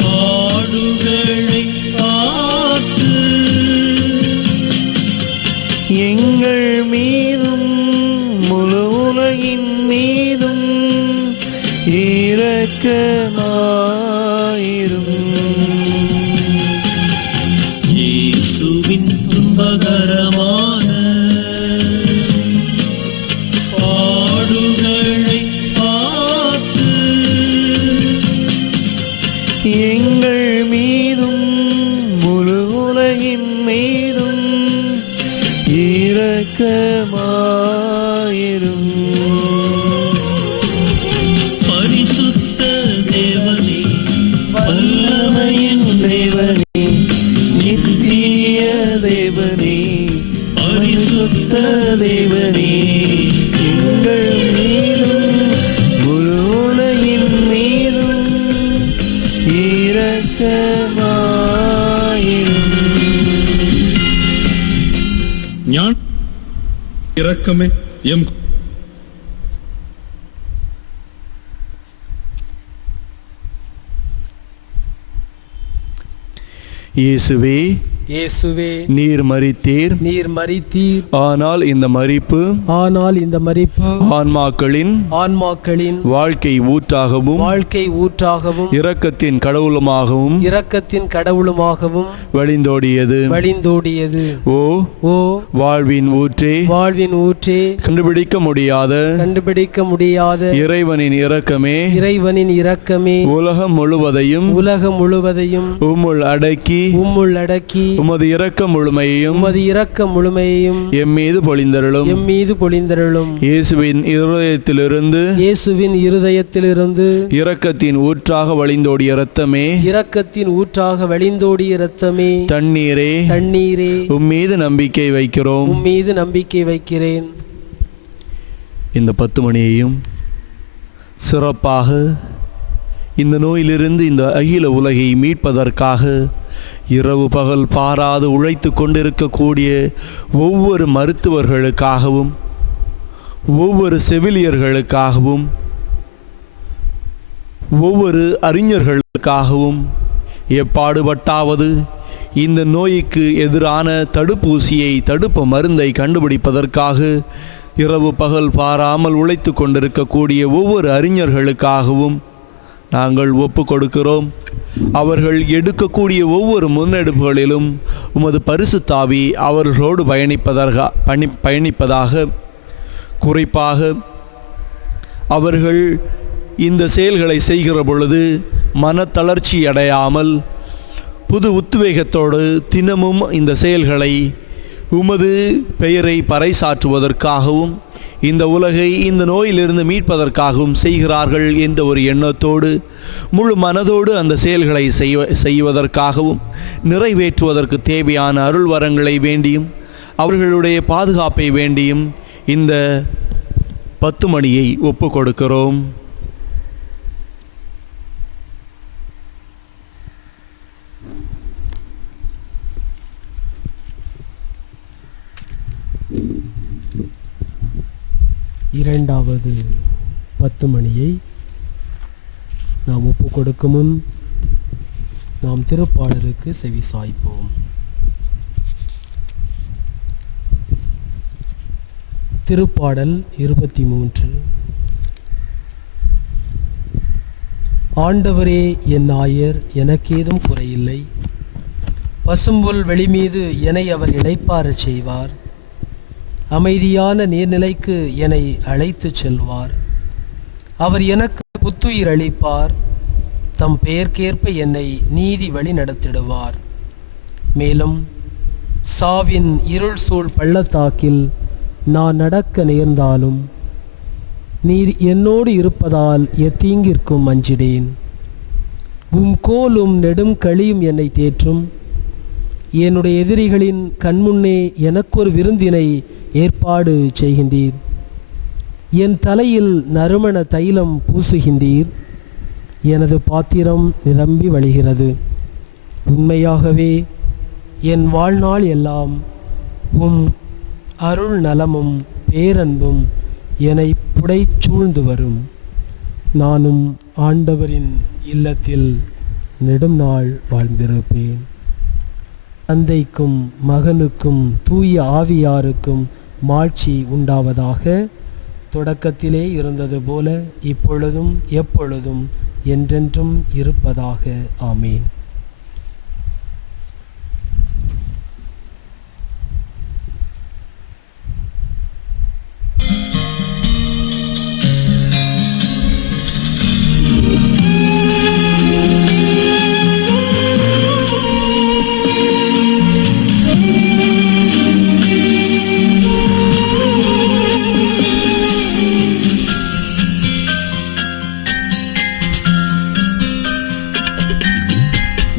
பாடுகளை பார்த்து எங்கள் மீதும் முழு உலகின் மீதும் இரக்கமாயிரும். இயேசுவின் துன்பகரமான பாடுகளை பார்த்து எங்கள் மீதும் முழு உலகின் மீதும் இரக்கமாயிரும். பரிசுத்த தேவனே வல்லமையின் தேவனே, நித்திய தேவனே, பரிசுத்த தேவனே, எங்கள் மீதும் முழு உலகின் மீதும் இரக்கமாயிரும். ஞான இரக்கமே எம் இயேசுவே, இயேசுவே நீர் மரித்தீர், நீர் மரித்தீர். ஆனால் இந்த மரிப்பு ஆனால் இந்த மரிப்பு ஆன்மாக்களின் வாழ்க்கை ஊற்றாகவும் இரக்கத்தின் கடவுளுமாகவும் வழிந்தோடியது. ஓ வாழ்வின் ஊற்றே, கண்டுபிடிக்க முடியாத இறைவனின் இரக்கமே, உலகம் முழுவதையும் உம்முள் அடக்கி உமது இரக்க முழுமையையும் எம் மீது பொழிந்தருளும். இயேசுவின் இருதயத்திலிருந்து இரக்கத்தின் ஊற்றாக வழிந்தோடிய இரத்தமே, தண்ணீரே உம் மீது நம்பிக்கை வைக்கிறேன். இந்த 10 மணியையும் சிறப்பாக இந்த நோயிலிருந்து இந்த அகில உலகை மீட்பதற்காக இரவு பகல் பாராது உழைத்து கொண்டிருக்கக்கூடிய ஒவ்வொரு மருத்துவர்களுக்காகவும், ஒவ்வொரு செவிலியர்களுக்காகவும், ஒவ்வொரு அறிஞர்களுக்காகவும் எப்பாடுபட்டாவது இந்த நோய்க்கு எதிரான தடுப்பு மருந்தை கண்டுபிடிப்பதற்காக இரவு பகல் பாராமல் உழைத்து கொண்டிருக்கக்கூடிய ஒவ்வொரு அறிஞர்களுக்காகவும் நாங்கள் ஒப்பு கொடுக்கிறோம். அவர்கள் எடுக்கக்கூடிய ஒவ்வொரு முன்னெடுப்புகளிலும் உமது பரிசுத்த ஆவி அவர்களோடு பயணிப்பதாக, குறிப்பாக அவர்கள் இந்த செயல்களை செய்கிற பொழுது மனத்தளர்ச்சி அடையாமல் புது உத்வேகத்தோடு தினமும் இந்த செயல்களை உமது பெயரை பறைசாற்றுவதற்காகவும் இந்த உலகை இந்த நோயிலிருந்து மீட்பதற்காகவும் செய்கிறார்கள் என்ற ஒரு எண்ணத்தோடு முழு மனதோடு அந்த செயல்களை செய்வதற்காகவும் நிறைவேற்றுவதற்கு தேவையான அருள் வரங்களை வேண்டியும் அவர்களுடைய பாதுகாப்பை வேண்டியும் இந்த 10 மணியை ஒப்பு கொடுக்கிறோம். இரண்டாவது 10 மணியை நாம் ஒப்பு கொடுக்கும் முன் நாம் திருப்பாடலுக்கு செவி சாய்ப்போம். திருப்பாடல் 23. ஆண்டவரே என் ஆயர், எனக்கேதும் குறையில்லை. பசும்புல் வெளிமீது என்னை அவர் இளைப்பாறச் செய்வார். அமைதியான நீர்நிலைக்கு என்னை அழைத்துச் செல்வார். அவர் எனக்கு புத்துயிர் அளிப்பார். தம் பெயர்க்கேற்ப என்னை நீதி வழி நடத்திடுவார். மேலும் சாவின் இருள் சூழ் பள்ளத்தாக்கில் நான் நடக்க நேர்ந்தாலும் நீர் என்னோடு இருப்பதால் எத்தீங்கிற்கும் அஞ்சிடேன். உம் கோலும் நெடும் களியும் என்னை தேற்றும். என்னுடைய எதிரிகளின் கண்முன்னே எனக்கொரு விருந்தினை ஏற்பாடு செய்கின்றீர். என் தலையில் நறுமண தைலம் பூசுகின்றீர். எனது பாத்திரம் நிரம்பி வழிகிறது. உண்மையாகவே என் வாழ்நாள் எல்லாம் உம் அருள் நலமும் பேரன்பும் என்னை புடைச்சூழ்ந்து வரும். நானும் ஆண்டவரின் இல்லத்தில் நெடும் நாள் வாழ்ந்திருப்பேன். தந்தைக்கும் மகனுக்கும் தூய ஆவியாருக்கும் மாட்சி உண்டாவதாக. தொடக்கத்திலே இருந்தது போல இப்பொழுதும் எப்பொழுதும் என்றென்றும் இருப்பதாக. ஆமீன்.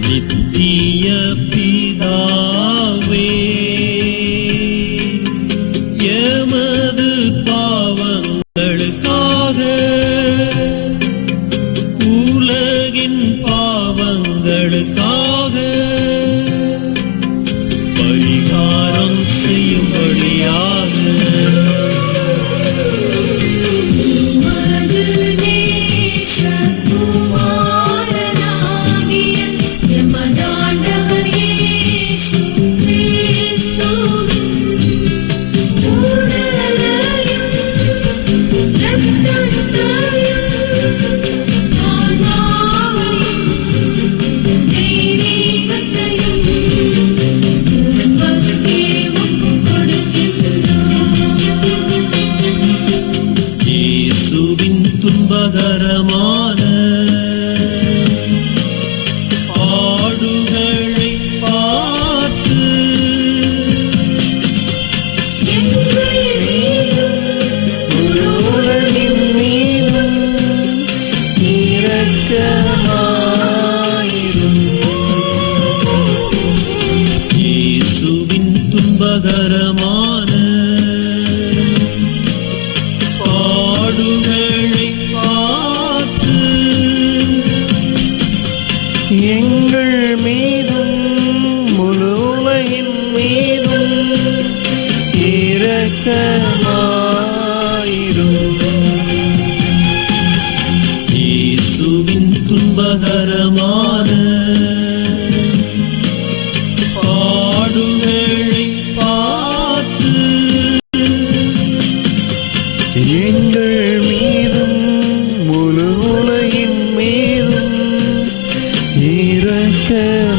நித்திய பிதாவே, எமது பாவங்களுக்காக உலகின் பாவங்களுக்காக பரிகாரம் செய்யும்படியாக மதுநேசகுமாரனாகிய எமதாண்டவரே துன்பகரமான பாடுகளை பார்த்து எங்கள் மீதும் முழு உலகின் மீதும் இரக்கமாயிரும். இயேசுவின் துன்பகரமான பாடுகளை பார்த்து எங்கள் மீதும் முழு உலகின் மீதும் இரக்கமாயிரும்.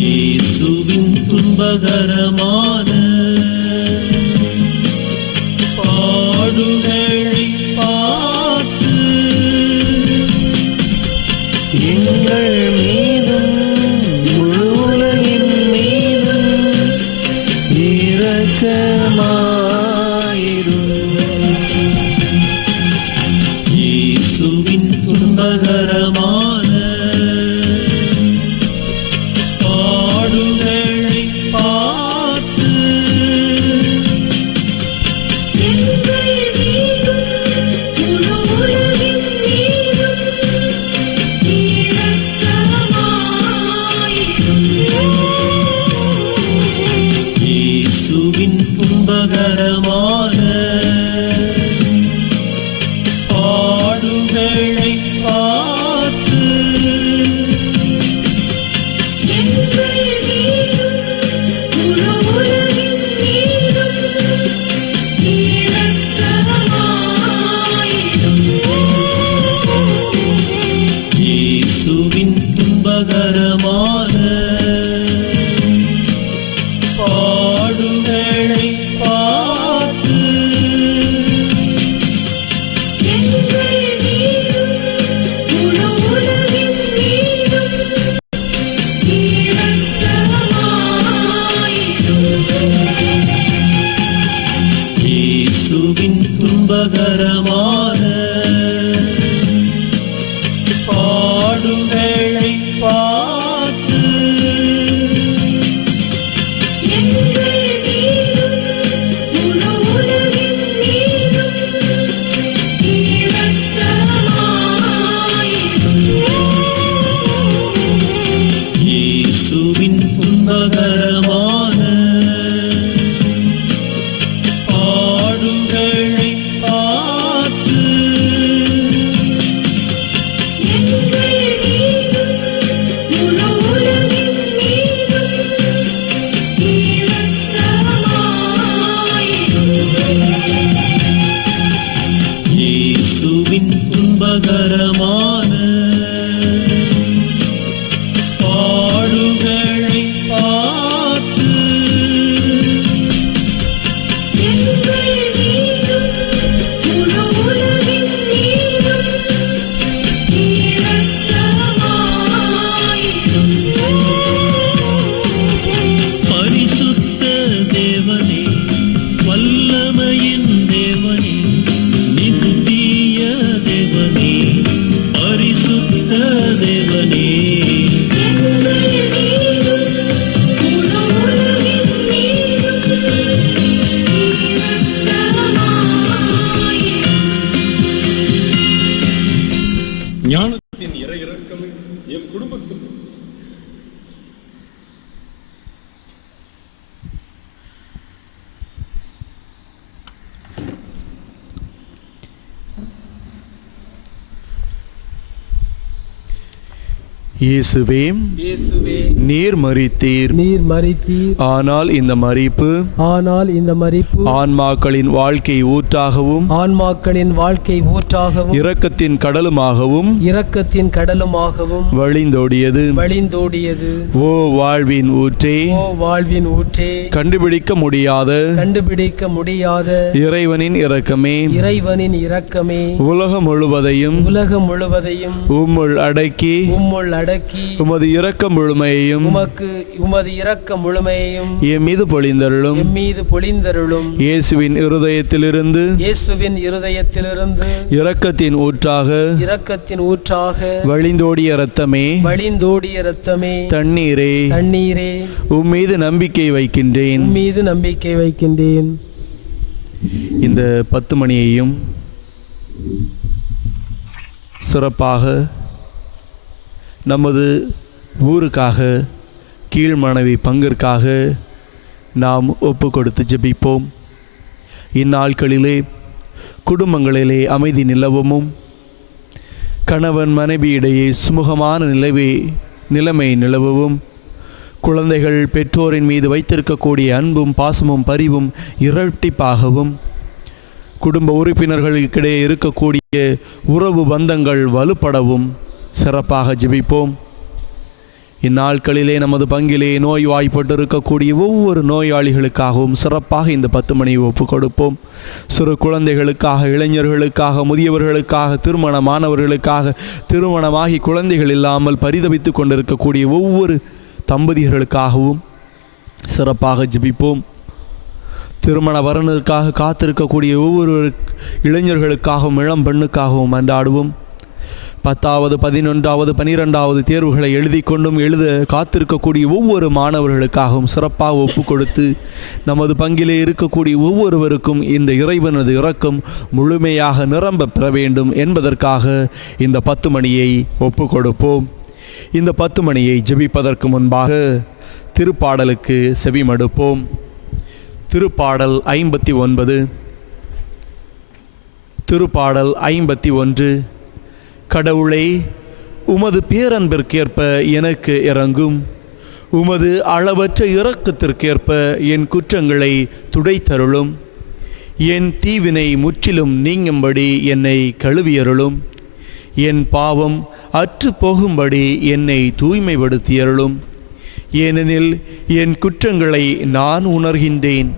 இயேசுவின் துன்பகரமான பாடுகளை பார்த்து எங்கள் மீதும் முழு உலகின் மீதும் இரக்கமாயிரும். இயேசுவின் துன்பகரமான பாடுகளை பார்த்து எங்கள் மீதும் முழு உலகின் மீதும் இரக்கமாயிரும். இயேசுவின் துன்பகரமான பாடுகளை பார்த்து எங்கள் மீதும் முழு உலகின் மீதும் இரக்கமாயிரும். இயேசுவின் துன்பகரமான பாடுகளை பார்த்து எங்கள் மீதும் முழு உலகின் மீதும் இரக்கமாயிரும். இயேசுவின் துன்பகரமான பாடுகளை பார்த்து எங்கள் மீதும் முழு உலகின் மீதும் இரக்கமாயிரும். இயேசுவின் துன்பகரமான பாடுகளை பார்த்து எங்கள் மீதும் முழு உலகின் மீதும் இரக்கமாயிரும். இயேசுவின் துன்பகரமான பாடுகளை பார்த்து எங்கள் மீதும் முழு உலகின் மீதும் இரக்கமாயிரும். பரிசுத்த தேவனே, வல்லமையின் தேவனே, நித்திய தேவனே, பரிசுத்த தேவனே, எங்கள் மீதும் முழு உலகின் மீதும் இரக்கமாயிரும். ஞானத்தின் இறை இறக்கமே எம் குடும்பத்தில் இயேசுவே, இயேசுவே, நீர் மரித்தீர். நீர் மரித்தீர். ஆனால் இந்த மரிப்பு ஆன்மாக்களின் வாழ்க்கை ஊற்றாகவும் ஆன்மாக்களின் வாழ்க்கை ஊற்றாகவும் இரக்கத்தின் கடலுமாகவும் இரக்கத்தின் கடலுமாகவும் வழிந்தோடியது. ஓ ஓ வாழ்வின் ஊற்றே, வாழ்வின் ஊற்றே, கண்டுபிடிக்க முடியாத இறைவனின் இரக்கமே, இறைவனின் இரக்கமே, உலகம் முழுவதையும் உலகம் முழுவதையும் உம்முள் அடக்கி அடக்கி உமது இரக்கம் முழுமையையும் உமது இரக்கம் முழுமையையும் என் மீது பொழிந்தருளும். எம் மீது பொழிந்தருளும். இயேசுவின் இருதயத்திலிருந்து இயேசுவின் இருதயத்திலிருந்து இரக்கத்தின் ஊற்றாக வழிந்தோடிய இரத்தமே தண்ணீரே உம் மீது நம்பிக்கை வைக்கின்றேன். இந்த 10 மணியையும் சிறப்பாக நமது ஊருக்காக, கீழ்மனைவி பங்கிற்காக நாம் ஒப்பு கொடுத்து ஜெபிப்போம். இந்நாட்களிலே குடும்பங்களிலே அமைதி நிலவவும், கணவன் மனைவியிடையே சுமூகமான நிலைமை நிலவவும், குழந்தைகள் பெற்றோரின் மீது வைத்திருக்கக்கூடிய அன்பும் பாசமும் பரிவும் இரட்டிப்பாகவும், குடும்ப உறுப்பினர்களுக்கிடையே இருக்கக்கூடிய உறவு பந்தங்கள் வலுப்படவும் சிறப்பாக ஜெபிப்போம். இந்நாட்களிலே நமது பங்கிலே நோய்வாய்ப்பட்டிருக்கக்கூடிய ஒவ்வொரு நோயாளிகளுக்காகவும் சிறப்பாக இந்த 10 மணியை ஒப்பு கொடுப்போம். சிறு குழந்தைகளுக்காக, இளைஞர்களுக்காக, முதியவர்களுக்காக, திருமணமானவர்களுக்காக, திருமணமாகி குழந்தைகள் இல்லாமல் பரிதபித்து கொண்டிருக்கக்கூடிய ஒவ்வொரு தம்பதியர்களுக்காகவும் சிறப்பாக ஜெபிப்போம். திருமண வரனுக்காக காத்திருக்கக்கூடிய ஒவ்வொரு இளைஞர்களுக்காகவும் இளம் பெண்ணுக்காகவும் அன்றாடுவோம். 10வது 11வது 12வது தேர்வுகளை எழுதி கொண்டும் எழுத காத்திருக்கக்கூடிய ஒவ்வொரு மாணவர்களுக்காகவும் சிறப்பாக ஒப்பு கொடுத்து, நமது பங்கிலே இருக்கக்கூடிய ஒவ்வொருவருக்கும் இந்த இறைவனது இரக்கம் முழுமையாக நிரம்ப பெற வேண்டும் என்பதற்காக இந்த 10 மணியை ஒப்பு கொடுப்போம். இந்த 10 மணியை ஜெபிப்பதற்கு முன்பாக திருப்பாடலுக்கு செவிமடுப்போம். திருப்பாடல் 59. திருப்பாடல் 51. கடவுளே, உமது பேரன்பிற்கேற்ப எனக்கு இரங்கும். உமது அளவற்ற இரக்கத்திற்கேற்ப என் குற்றங்களை துடைத்தருளும். என் தீவினை முற்றிலும் நீங்கும்படி என்னை கழுவியருளும். என் பாவம் அற்று போகும்படி என்னை தூய்மைப்படுத்தியருளும். ஏனெனில் என் குற்றங்களை நான் உணர்கின்றேன்.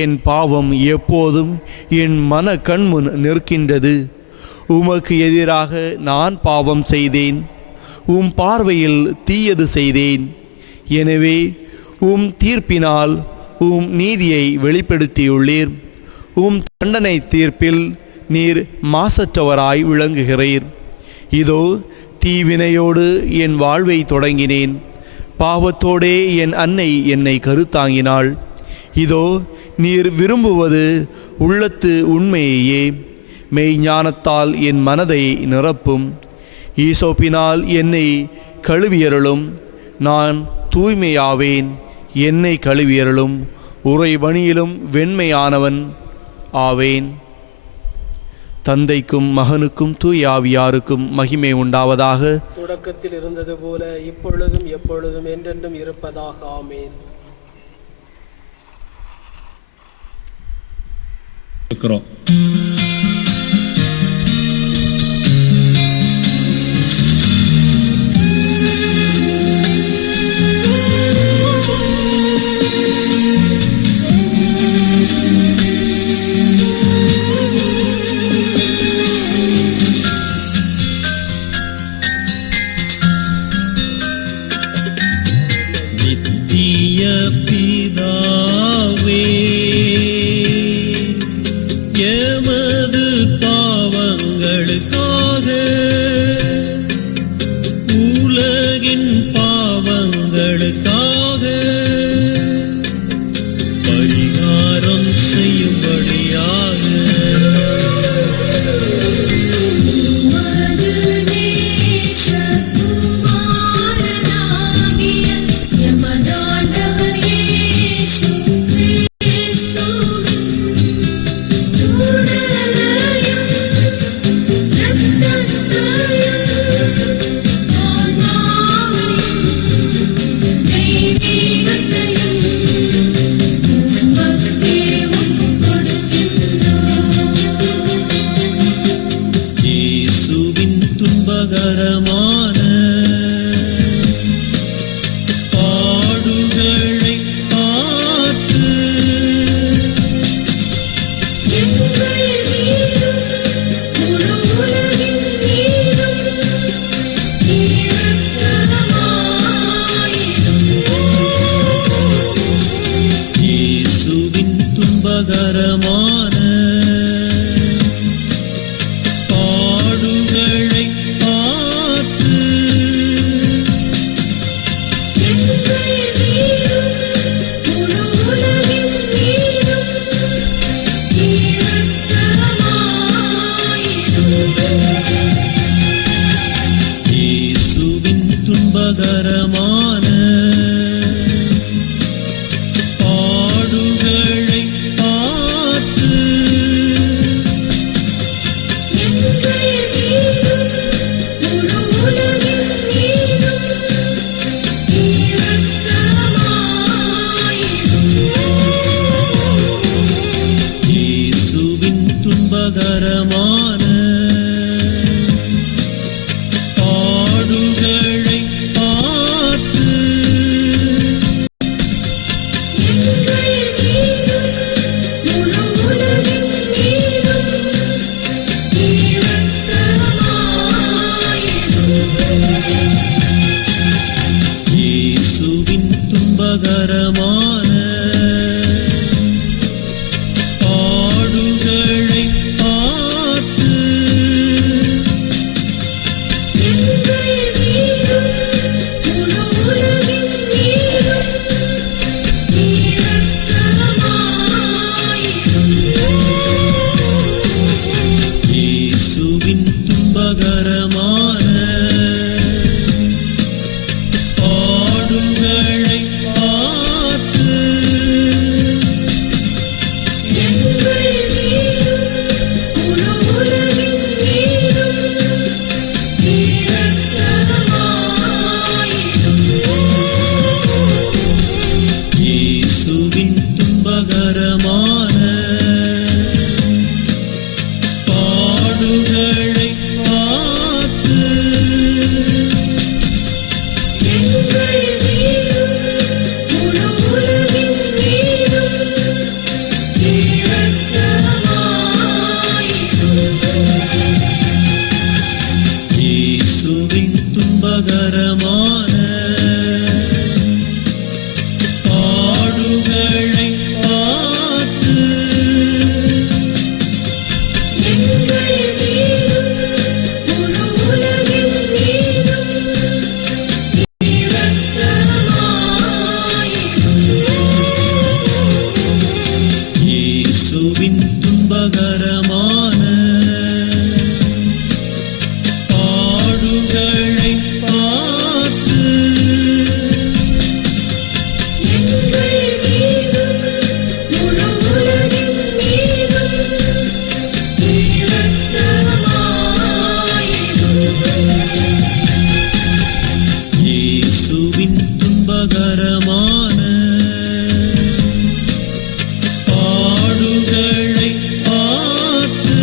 என் பாவம் எப்போதும் என் மன கண்முன் நிற்கின்றது. உமக்கு எதிராக நான் பாவம் செய்தேன், உம் பார்வையில் தீயது செய்தேன். எனவே உம் தீர்ப்பினால் உம் நீதியை வெளிப்படுத்தியுள்ளீர். உம் தண்டனை தீர்ப்பில் நீர் மாசற்றவராய் விளங்குகிறீர். இதோ தீவினையோடு என் வாழ்வை தொடங்கினேன். பாவத்தோடே என் அன்னை என்னை கருத்தாங்கினாள். இதோ நீர் விரும்புவது உள்ளத்து உண்மையையே. மெய்ஞானத்தால் என் மனதை நிரப்பும். ஈசோப்பினால் என்னை கழுவியருளும். நான் தூய்மையாவேன். என்னை கழுவியருளும். உறைபணியிலும் வெண்மையானவன் ஆவேன். தந்தைக்கும் மகனுக்கும் தூய ஆவியாருக்கும் மகிமை உண்டாவதாக. தொடக்கத்தில் இருந்தது போல இப்பொழுதும் எப்பொழுதும் என்றென்றும் இருப்பதாக. ஆமேன். இருக்கிறோம். நித்திய பிதாவே, எமது பாவங்களுக்காக, உலகின் பாவங்களுக்காக பரிகாரம் செய்யும்படியாக உமது நேசகுமாரனாகிய எமதாண்டவர் இயேசு கிறிஸ்துவின் உடலையும் இரத்தத்தையும் ஆன்மாவையும் தெய்வீகத்தையும் உமக்கே ஒப்புக் கொடுக்கின்றோம். இயேசுவின் துன்பகரமான பாடுகளை பார்த்து எங்கள் மீதும் முழு உலகின் மீதும் இரக்கமாயிரும். துன்பகரமான பாடுகளை பார்த்து எங்கள் மீதும் முழு உலகின் மீதும் இரக்கமாயிரும். இயேசுவின் துன்பகரமான பாடுகளை பார்த்து எங்கள் மீதும் முழு உலகின் மீதும் இரக்கமாயிரும். இயேசுவின் துன்பகரமான பாடுகளை பார்த்து எங்கள் மீதும் முழு உலகின் மீதும் இரக்கமாயிரும். இயேசுவின் துன்பகரமான பாடுகளை பார்த்து எங்கள் மீதும் முழு உலகின் மீதும் இரக்கமாயிரும். இயேசுவின் துன்பகரமான பாடுகளை பார்த்து எங்கள் மீதும் முழு உலகின் மீதும் இரக்கமாயிரும். இயேசுவின் துன்பகரமான பாடுகளை பார்த்து எங்கள் மீதும் முழு உலகின் மீதும் இரக்கமாயிரும். இயேசுவின் துன்பகரமான பாடுகளை பார்த்து எங்கள் மீதும் முழு உலகின் மீதும் இரக்கமாயிரும். இயேசுவின் துன்பகரமான பாடுகளை பார்த்து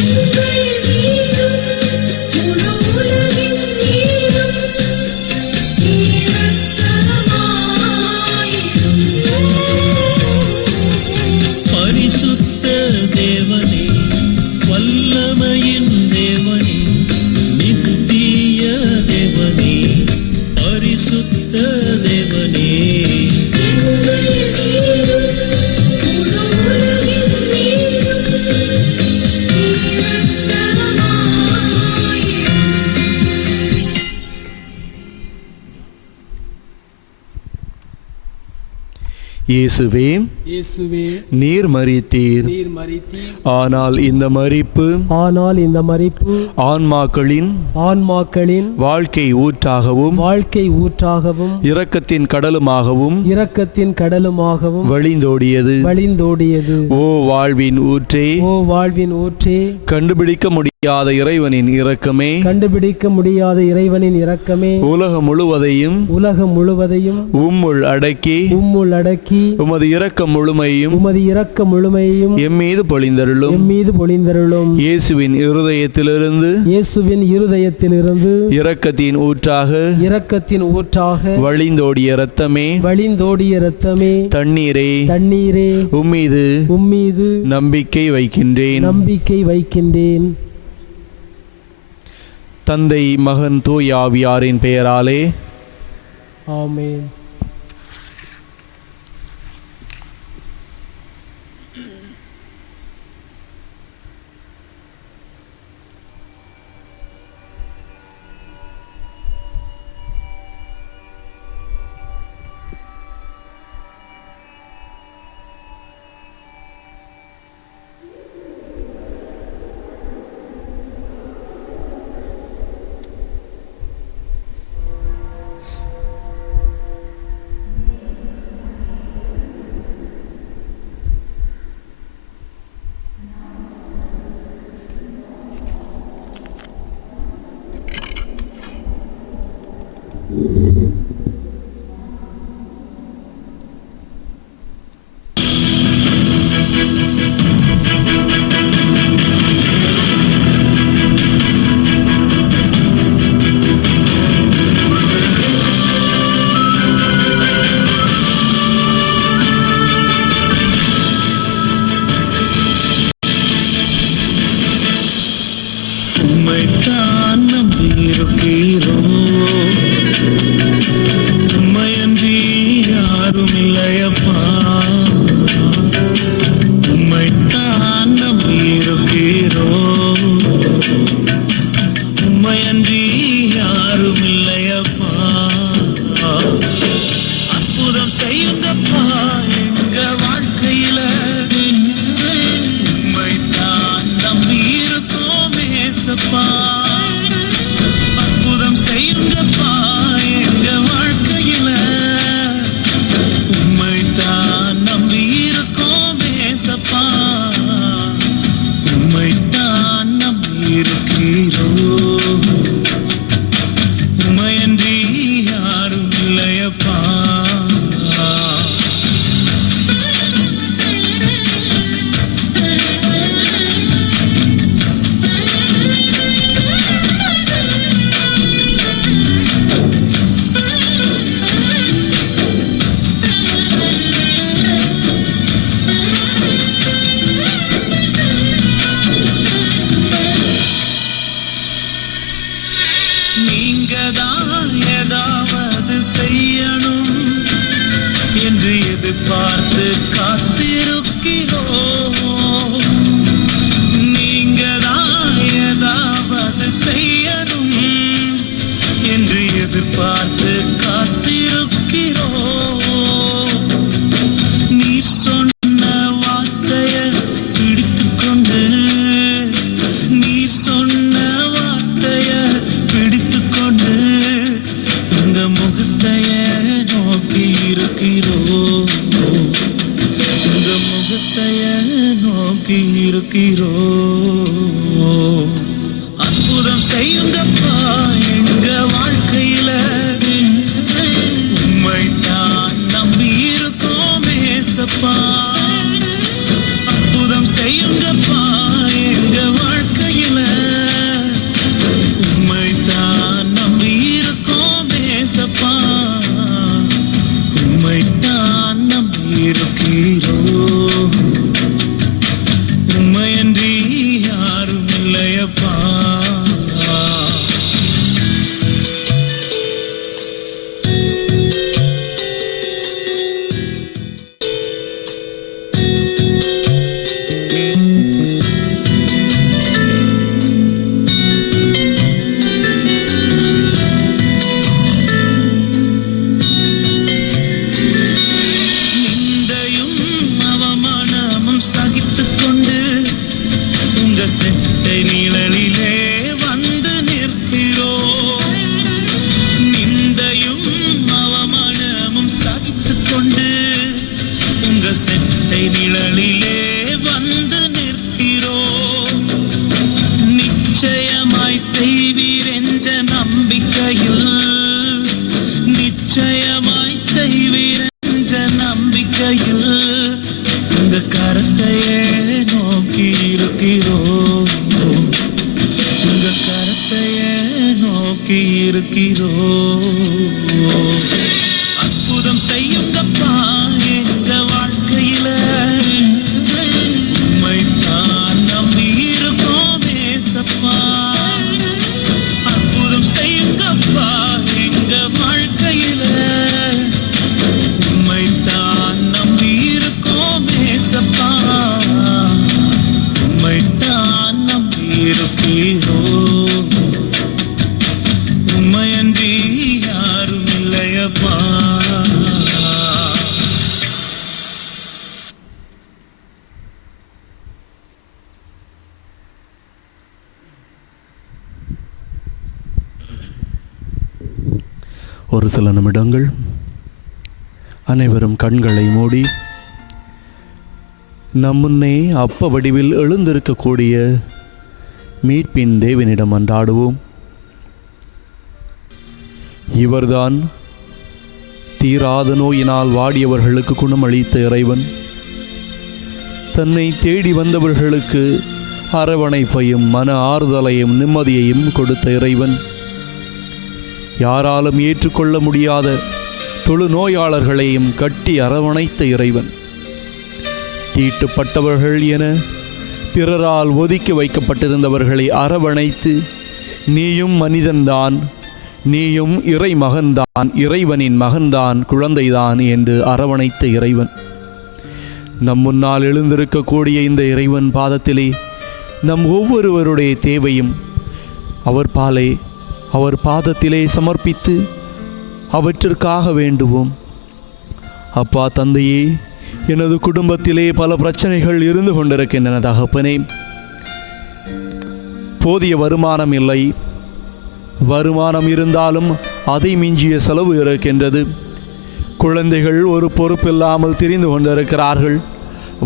எங்கள் மீதும் முழு உலகின் மீதும் இரக்கமாயிரும். பரிசுத்த தேவனே, வல்லமையின் தேவனே, நித்திய தேவனே, பரிசுத்த தேவனே, எங்கள் மீதும் முழு உலகின் மீதும் இரக்கமாயிரும். இயேசுவே, இயேசுவே, நீர் மரித்தீர். நீர் மரித்தீர். ஆனால் இந்த மரிப்பு ஆனால் இந்த மரிப்பு ஆன்மாக்களின் ஆன்மாக்களின் வாழ்க்கை ஊற்றாகவும் வாழ்க்கை ஊற்றாகவும் இரக்கத்தின் கடலுமாகவும் இரக்கத்தின் கடலுமாகவும் வழிந்தோடியது. வழிந்தோடியது. ஓ வாழ்வின் ஊற்றே, ஓ வாழ்வின் ஊற்றே, கண்டுபிடிக்க முடியாத இறைவனின் இரக்கமே, கண்டுபிடிக்க முடியாத இறைவனின் இரக்கமே, உலகம் முழுவதையும் உலகம் முழுவதையும் உம்முள் அடக்கி உம்முள் அடக்கி உமது இரக்கம் முழுமையும் உமது இரக்க முழுமையையும் எம்மீது பொழிந்தருளும். எம்மீது பொழிந்தருளும். இயேசுவின் இருதயத்திலிருந்து இயேசுவின் இருதயத்திலிருந்து இரக்கத்தின் ஊற்றாக இரக்கத்தின் ஊற்றாக வழிந்தோடிய இரத்தமே, வழிந்தோடிய இரத்தமே, தண்ணீரே, தண்ணீரே, உம்மீது உம்மீது நம்பிக்கை வைக்கின்றேன். நம்பிக்கை வைக்கின்றேன். தந்தை, மகன், தூய ஆவியாரின் பெயராலே ஆமென். உம்மைத்தான் நம்பியிருக்கிறோம், உம்மையன்றி யாரும் இல்லையப்பா. உம்மைத்தான் நம்பியிருக்கிறோம், உம்மையன்றி யாரும் இல்லையப்பா. அற்புதம் செய்யுங்கப்பா எங்க வாழ்க்கையில, உம்மைத்தான் நம்பியிருக்கோம் ஏசப்பா. அற்புதம் செய்யுங்கப்பா எங்க வாழ்க்கையில, உம்மைத்தான் நம்பியிருக்கோம் ஏசப்பா. உம்மைத்தான் நம்பியிருக்கிறோம், உம்மையன்றி யாரும் இல்லையப்பா. நீங்கதான் ஏதாவது செய்யணும் என்று எதிர்பார்த்து காத்திருக்கிறோம். நீங்கதான் ஏதாவது செய்யணும் என்று எதிர்பார்த்து காத்திருக்கிறோம். நீ சொன்ன வார்த்தையை பிடித்துக்கொண்டு, நீ சொன்ன வார்த்தையை பிடித்துக்கொண்டு இந்த முகத்தைய நோக்கி இருக்கிறோம், இந்த முகத்தைய நோக்கி இருக்கிறோம். அற்புதம் செய்யுங்கப்பா எங்க வாழ்க்கையில, உம்மைத்தான் நம்பி இருக்கோம் ஏசப்பா. அற்புதம் செய்யுங்கப்பா எங்க வாழ்க்கையில, உம்மைத்தான் நம்பி இருக்கோம் ஏசப்பா. உம்மைத்தான் நம்பி இருக்கிறோம், உம்மையன்றி யாரும் இல்லையப்பா. நிந்தையும் அவமானமும் சகித்துக்கொண்டு உங்க செட்டை நிழலிலே வந்து நிற்கிறோம். நிந்தையும் அவமானமும் சகித்துக்கொண்டு உங்க செட்டை நிழலிலே வந்து நிற்கிறோம். நிச்சயமாய் செய்வீர் என்ற நம்பிக்கையில், நிச்சயமாய் செய்வீர் என்ற நம்பிக்கையில் உங்க கரத்தையே நோக்கி இருக்கிறோம், உங்க கரத்தையே நோக்கி இருக்கிறோம். அற்புதம் செய்யுங்கப்பா எங்க வாழ்க்கையில, உம்மைத்தான் நம்பி இருக்கோம் ஏசப்பா. அற்புதம் செய்யுங்கப்பா எங்க வாழ்க்கையில, உம்மைத்தான் நம்பி இருக்கோம் ஏசப்பா. உம்மைத்தான் நம்பி இருக்கிறோம், உம்மையன்றி யாரும் இல்லையப்பா. ஒரு சில நிமிடங்கள் அனைவரும் கண்களை மூடி நம் முன்னே அப்ப வடிவில் எழுந்திருக்கக்கூடிய மீட்பின் தேவனிடம் அன்றாடுவோம். இவர்தான் தீராத நோயினால் வாடியவர்களுக்கு குணமளித்த இறைவன். தன்னை தேடி வந்தவர்களுக்கு அரவணைப்பையும் மன ஆறுதலையும் நிம்மதியையும் கொடுத்த இறைவன். யாராலும் ஏற்றுக்கொள்ள முடியாத தொழுநோயாளர்களையும் கட்டி அரவணைத்த இறைவன். தீட்டுப்பட்டவர்கள் என பிறரால் ஒதுக்கி வைக்கப்பட்டிருந்தவர்களை அரவணைத்து, நீயும் மனிதன்தான், நீயும் இறை மகன்தான், இறைவனின் மகன்தான், குழந்தைதான் என்று அரவணைத்த இறைவன். நம் முன்னால் எழுந்திருக்கக்கூடிய இந்த இறைவன் பாதத்திலே நம் ஒவ்வொருவருடைய தேவையும் அவர் பாதத்திலே சமர்ப்பித்து அவற்றிற்காக வேண்டுவோம். அப்பா தந்தையே, எனது குடும்பத்திலே பல பிரச்சனைகள் இருந்து கொண்டிருக்கின்றன தகப்பனே. போதிய வருமானம் இல்லை, வருமானம் இருந்தாலும் அதை மிஞ்சிய செலவு இருக்கின்றது. குழந்தைகள் ஒரு பொறுப்பில்லாமல் திரிந்து கொண்டிருக்கிறார்கள்.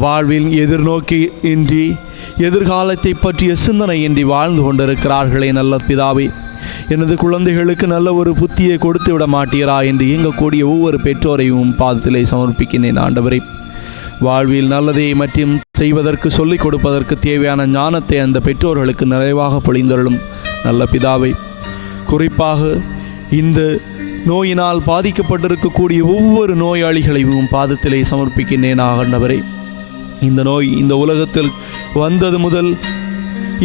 வாழ்வில் எதிர்நோக்கி இன்றி, எதிர்காலத்தை பற்றிய சிந்தனையின்றி வாழ்ந்து கொண்டிருக்கிறார்களே நல்ல பிதாவே. எனது குழந்தைகளுக்கு நல்ல ஒரு புத்தியை கொடுத்து விட மாட்டீரா என்று இயங்கக்கூடிய ஒவ்வொரு பெற்றோரையும் பாதத்திலே சமர்ப்பிக்கின்றேன் ஆண்டவரே. வாழ்வில் நல்லதை மற்றும் செய்வதற்கு சொல்லிக் கொடுப்பதற்கு தேவையான ஞானத்தை அந்த பெற்றோர்களுக்கு நிறைவாக பொழிந்தருளும் நல்ல பிதாவை. குறிப்பாக இந்த நோயினால் பாதிக்கப்பட்டிருக்கக்கூடிய ஒவ்வொரு நோயாளிகளையும் பாதத்திலே சமர்ப்பிக்கின்றேன் ஆண்டவரே. இந்த நோய் இந்த உலகத்தில் வந்தது முதல்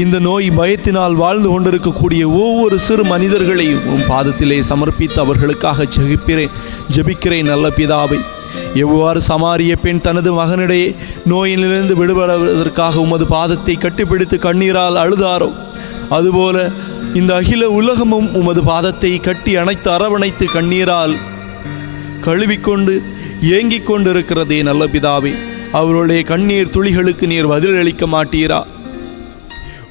இந்த நோய் பயத்தினால் வாழ்ந்து கொண்டிருக்கக்கூடிய ஒவ்வொரு சிறு மனிதர்களையும் பாதத்திலே சமர்ப்பித்து அவர்களுக்காக ஜெபிக்கிறேன் நல்ல பிதாவை. எவ்வாறு சமாரிய பெண் தனது மகனிடையே நோயிலிருந்து விடுபடுவதற்காக உமது பாதத்தை கட்டிப்பிடித்து கண்ணீரால் அழுதாரோ, அதுபோல இந்த அகில உலகமும் உமது பாதத்தை கட்டி அணைத்து அரவணைத்து கண்ணீரால் கழுவிக்கொண்டு ஏங்கிக் கொண்டிருக்கிறதே நல்ல பிதாவே. அவருடைய கண்ணீர் துளிகளுக்கு நீர் பதிலளிக்க மாட்டீரா?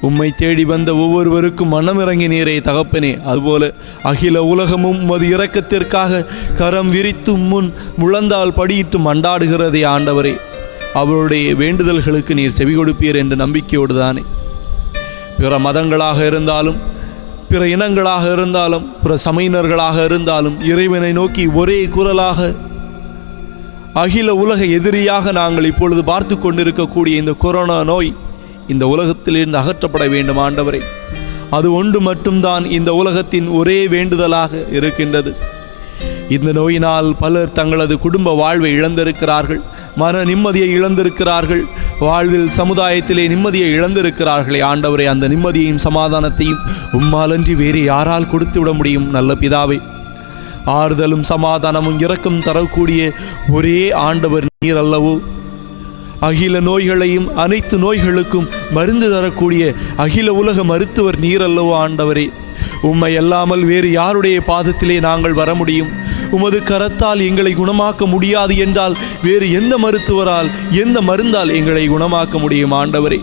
உம்மை தேடி வந்த ஒவ்வொருவருக்கும் மனமிறங்கி நீரே தகப்பனே. அதுபோல அகில உலகமும் உமது இரக்கத்திற்காக கரம் விரித்து முன் முழந்தால் படியிட்டு மண்டாடுகிறதே ஆண்டவரே. அவருடைய வேண்டுதல்களுக்கு நீர் செவி கொடுப்பீர் என்ற நம்பிக்கையோடு தானே பிற மதங்களாக இருந்தாலும், பிற இனங்களாக இருந்தாலும், பிற சமயினர்களாக இருந்தாலும் இறைவனை நோக்கி ஒரே குரலாக அகில உலக எதிரியாக நாங்கள் இப்பொழுது பார்த்து கொண்டிருக்கக்கூடிய இந்த கொரோனா நோய் இந்த உலகத்திலிருந்து அகற்றப்பட வேண்டும் ஆண்டவரே. அது ஒன்று மட்டும்தான் இந்த உலகத்தின் ஒரே வேண்டுதலாக இருக்கின்றது. இந்த நோயினால் பலர் தங்களது குடும்ப வாழ்வை இழந்திருக்கிறார்கள், மன நிம்மதியை இழந்திருக்கிறார்கள், வாழ்வில் சமுதாயத்திலே நிம்மதியை இழந்திருக்கிறார்களே ஆண்டவரே. அந்த நிம்மதியையும் சமாதானத்தையும் உம்மாலன்றி வேறு யாரால் கொடுத்து விட முடியும் நல்ல பிதாவே. ஆறுதலும் சமாதானமும் இரக்கம் தரக்கூடிய ஒரே ஆண்டவர் நீர் அல்லவோ. அகில நோய்களையும் அனைத்து நோய்களுக்கும் மருந்து தரக்கூடிய அகில உலக மருத்துவர் நீர் அல்லவோ ஆண்டவரே. உம்மை அல்லாமல் வேறு யாருடைய பாதத்திலே நாங்கள் வர முடியும்? உமது கரத்தால் எங்களை குணமாக்க முடியாது என்றால் வேறு எந்த மருத்துவரால், எந்த மருந்தால் எங்களை குணமாக்க முடியும் ஆண்டவரே?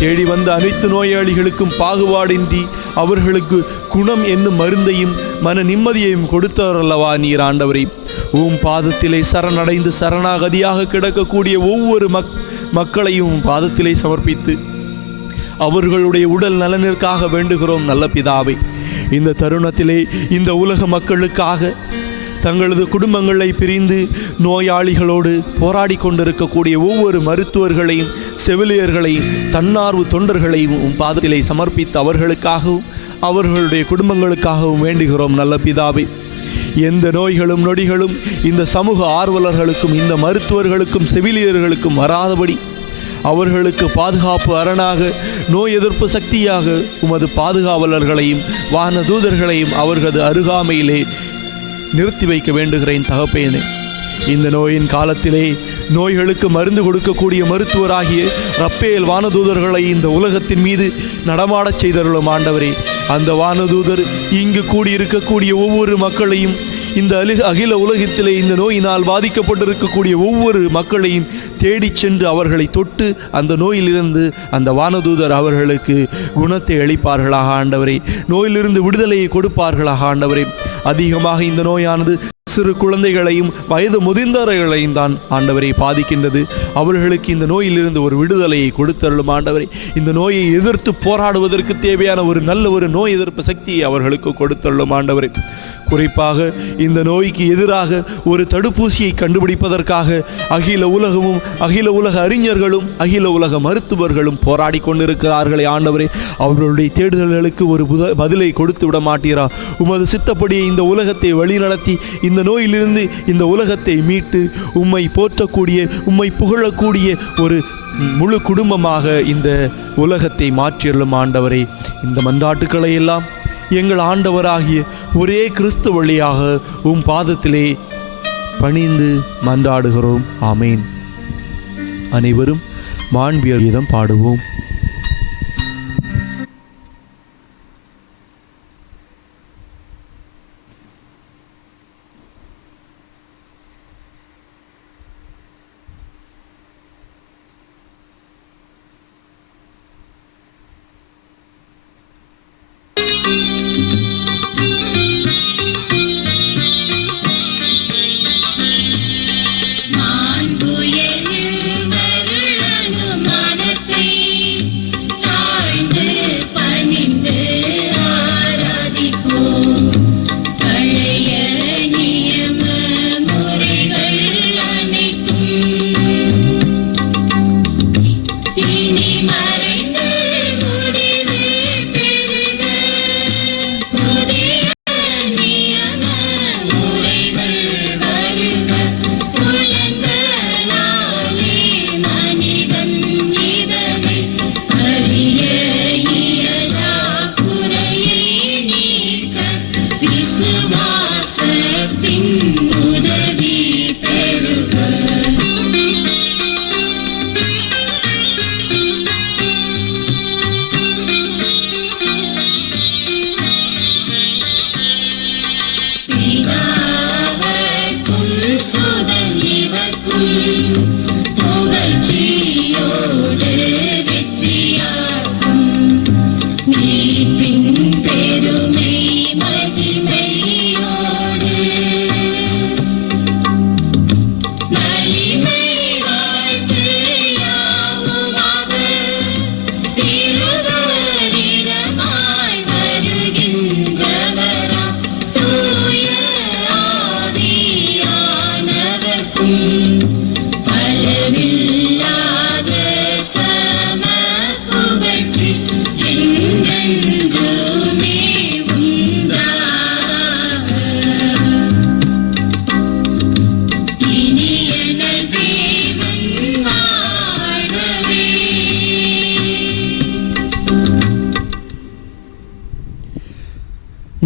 தேடி வந்த அனைத்து நோயாளிகளுக்கும் பாகுபாடின்றி அவர்களுக்கு குணம் என்னும் மருந்தையும் மன நிம்மதியையும் கொடுத்தவர் அல்லவா நீர் ஆண்டவரே. பாதத்திலே சரணடைந்து சரணாகதியாக கிடக்கக்கூடிய ஒவ்வொரு மக்களையும் பாதத்திலே சமர்ப்பித்து அவர்களுடைய உடல் நலனிற்காக வேண்டுகிறோம் நல்ல பிதாவை. இந்த தருணத்திலே இந்த உலக மக்களுக்காக தங்களது குடும்பங்களை பிரிந்து நோயாளிகளோடு போராடி கொண்டிருக்கக்கூடிய ஒவ்வொரு மருத்துவர்களையும், செவிலியர்களையும், தன்னார்வ தொண்டர்களையும் பாதத்திலே சமர்ப்பித்து அவர்களுக்காகவும் அவர்களுடைய குடும்பங்களுக்காகவும் வேண்டுகிறோம் நல்ல பிதாவை. எந்த நோய்களும் நொடிகளும் இந்த சமூக ஆர்வலர்களுக்கும், இந்த மருத்துவர்களுக்கும், செவிலியர்களுக்கும் வராதபடி அவர்களுக்கு பாதுகாப்பு அரணாக, நோய் எதிர்ப்பு சக்தியாக உமது பாதுகாவலர்களையும் வான தூதர்களையும் அவர்களது அருகாமையிலே நிறுத்தி வைக்க வேண்டுகிறேன் தகப்பேனே. இந்த நோயின் காலத்திலே நோய்களுக்கு மருந்து கொடுக்கக்கூடிய மருத்துவராகிய ரப்பேல் வானதூதர்களை இந்த உலகத்தின் மீது நடமாடச் செய்தருளும் ஆண்டவரே. அந்த வானதூதர் இங்கு கூடியிருக்கக்கூடிய ஒவ்வொரு மக்களையும், இந்த அகில உலகத்திலே இந்த நோயினால் பாதிக்கப்பட்டிருக்கக்கூடிய ஒவ்வொரு மக்களையும் தேடிச் சென்று அவர்களை தொட்டு அந்த நோயிலிருந்து அந்த வானதூதர் அவர்களுக்கு குணத்தை அளிப்பார்களாக ஆண்டவரே. நோயிலிருந்து விடுதலையை கொடுப்பார்களாக ஆண்டவரே. அதிகமாக இந்த நோயானது சிறு குழந்தைகளையும் வயது முதிர்ந்தவர்களையும் தான் ஆண்டவரை பாதிக்கின்றது. அவர்களுக்கு இந்த நோயிலிருந்து ஒரு விடுதலையை கொடுத்தருளும் ஆண்டவரை. இந்த நோயை எதிர்த்து போராடுவதற்கு தேவையான ஒரு நல்ல ஒரு நோய் எதிர்ப்பு சக்தியை அவர்களுக்கு கொடுத்தருளும் ஆண்டவரை. குறிப்பாக இந்த நோய்க்கு எதிராக ஒரு தடுப்பூசியை கண்டுபிடிப்பதற்காக அகில உலகமும் அகில உலக அறிஞர்களும் அகில உலக மருத்துவர்களும் போராடி கொண்டிருக்கிறார்களே ஆண்டவரே, அவர்களுடைய தேடுதல்களுக்கு ஒரு பதிலை கொடுத்து விட மாட்டீரா? உமது சித்தப்படி இந்த உலகத்தை வழிநடத்தி இந்த நோயிலிருந்து இந்த உலகத்தை மீட்டு உம்மை போற்றக்கூடிய உம்மை புகழக்கூடிய ஒரு முழு குடும்பமாக இந்த உலகத்தை மாற்றியருளும் ஆண்டவரை. இந்த மன்றாட்டுக்களை எல்லாம் எங்கள் ஆண்டவராகிய ஒரே கிறிஸ்து வழியாக உம் பாதத்திலே பணிந்து மன்றாடுகிறோம். ஆமேன். அனைவரும் மாண்பியல் கீதம் பாடுவோம்.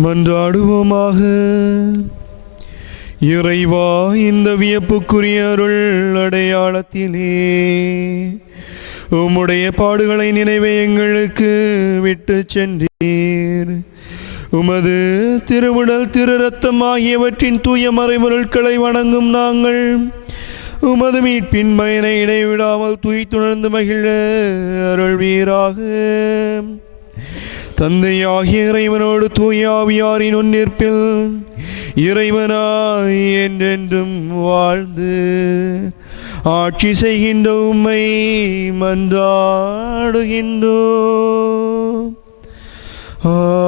மன்றாடுவோமாக. இறைவா, இந்த வியப்புக்குரிய அருள் அடையாளத்திலே உம்முடைய பாடுகளை நினைவை எங்களுக்கு விட்டு சென்றீர். உமது திருவுடல் திரு ரத்தம் ஆகியவற்றின் தூய மறைபொருட்களை வணங்கும் நாங்கள் உமது மீட்பின் பயனை இடைவிடாமல் துய்த்துணர்ந்து மகிழ அருள்வீராக. தந்தையாகிய இறைவனோடு தூய ஆவியாரின் ஒன்றிற்பில் இறைவனாய் என்றென்றும் வாழ்ந்து ஆட்சி செய்கின்ற உம்மை மன்றாடுகின்றோம். ஆமென்.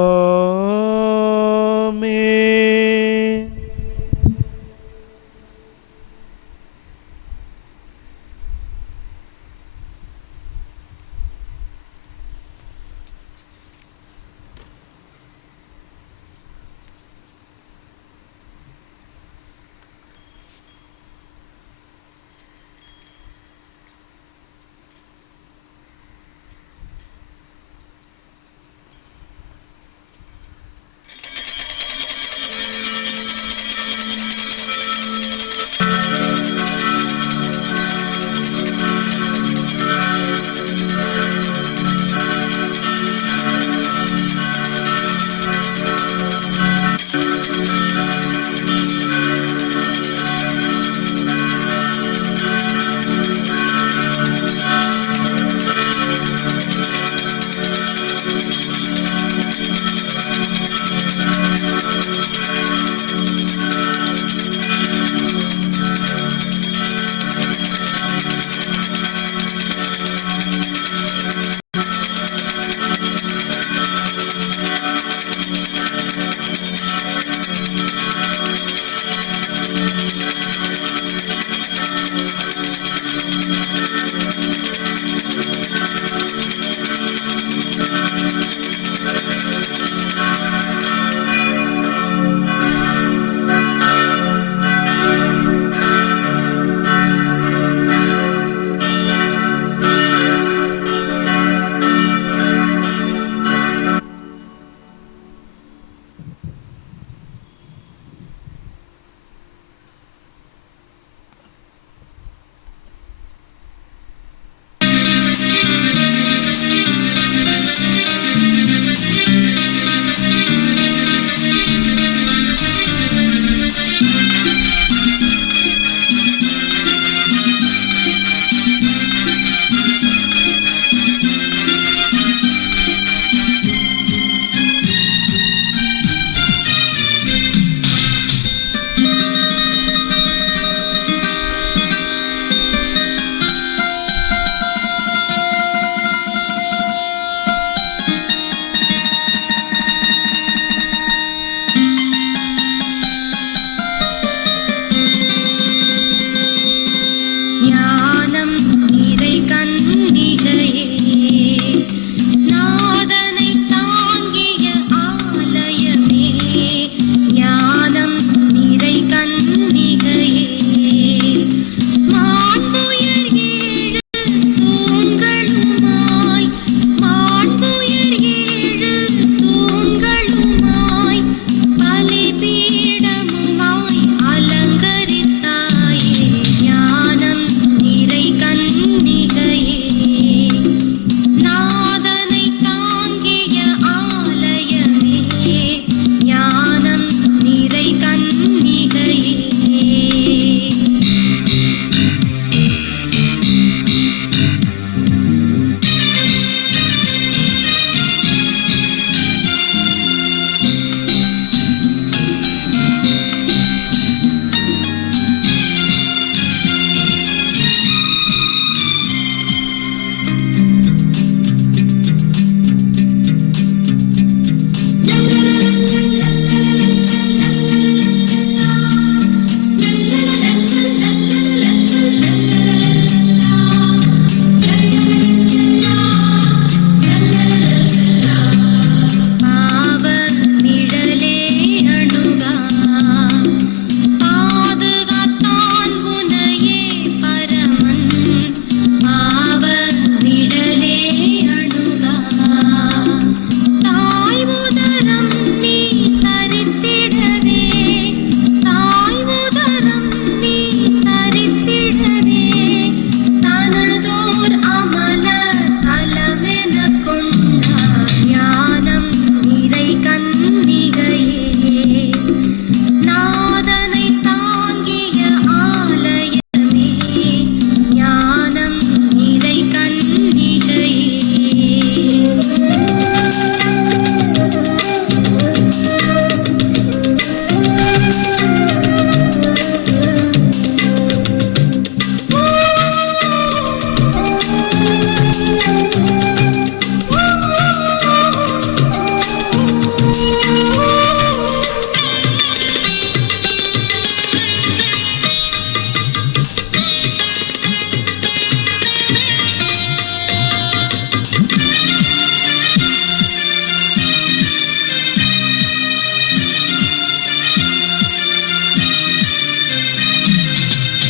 ஞானம் நிறை கன்னிகையே, நாதனை தாங்கிய ஆலயமே. ஞானம் நிறை கன்னிகையே, மாண்புயர் ஏழு தூண்களுமாய், மாண்புயர் ஏழு தூண்களுமாய், பலிபீடமுமாய் அலங்கரித்தாயே. ஞானம் நிறை கன்னிகையே, நாதனை தாங்கிய ஆலயமே. ஞானம் நிறை கன்னிகையே. பாவ நிழலே அணுகா, பாதுகாத்தான் உனையே பரமன். பாவ நிழலே அணுகா, தாய் உதரம் நீ தரித்திடவே, தாய் உதரம் நீ தரித்திடவே, தனதோர் அமல தலமெனக் கொண்டார். ஞானம் நிறை கன்னிகையே, நாதனை தாங்கிய ஆலயமே. ஞானம் நிறை கன்னிகையே.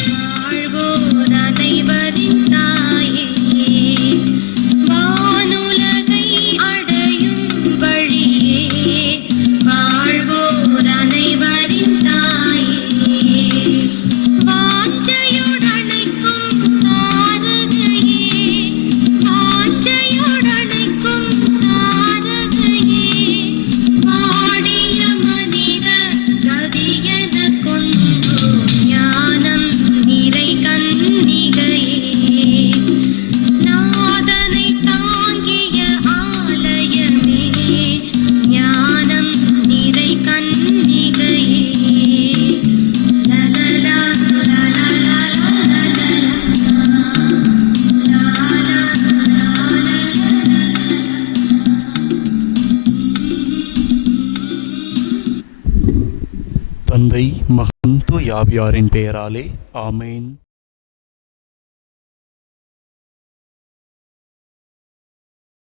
வாழ்வோர் அனைவரின் தாயே, வானுலகை அடையும் வழியே. வாழ்வோர் அனைவரின் தாயே, வாஞ்சையுடனைக்கும் தாரகையே, வாஞ்சையுடனைக்கும் தாரகையே. வாடிய மனித கதியெனக் கொண்டோம். ஞானம் நிறை கன்னிகையே, நாதனை தாங்கிய ஆலயமே. ஞானம் நிறை கன்னிகையே. லலலா லலலா லலலா, தந்தை, மகன், தூய ஆவியாரின் பெயராலே ஆமென்.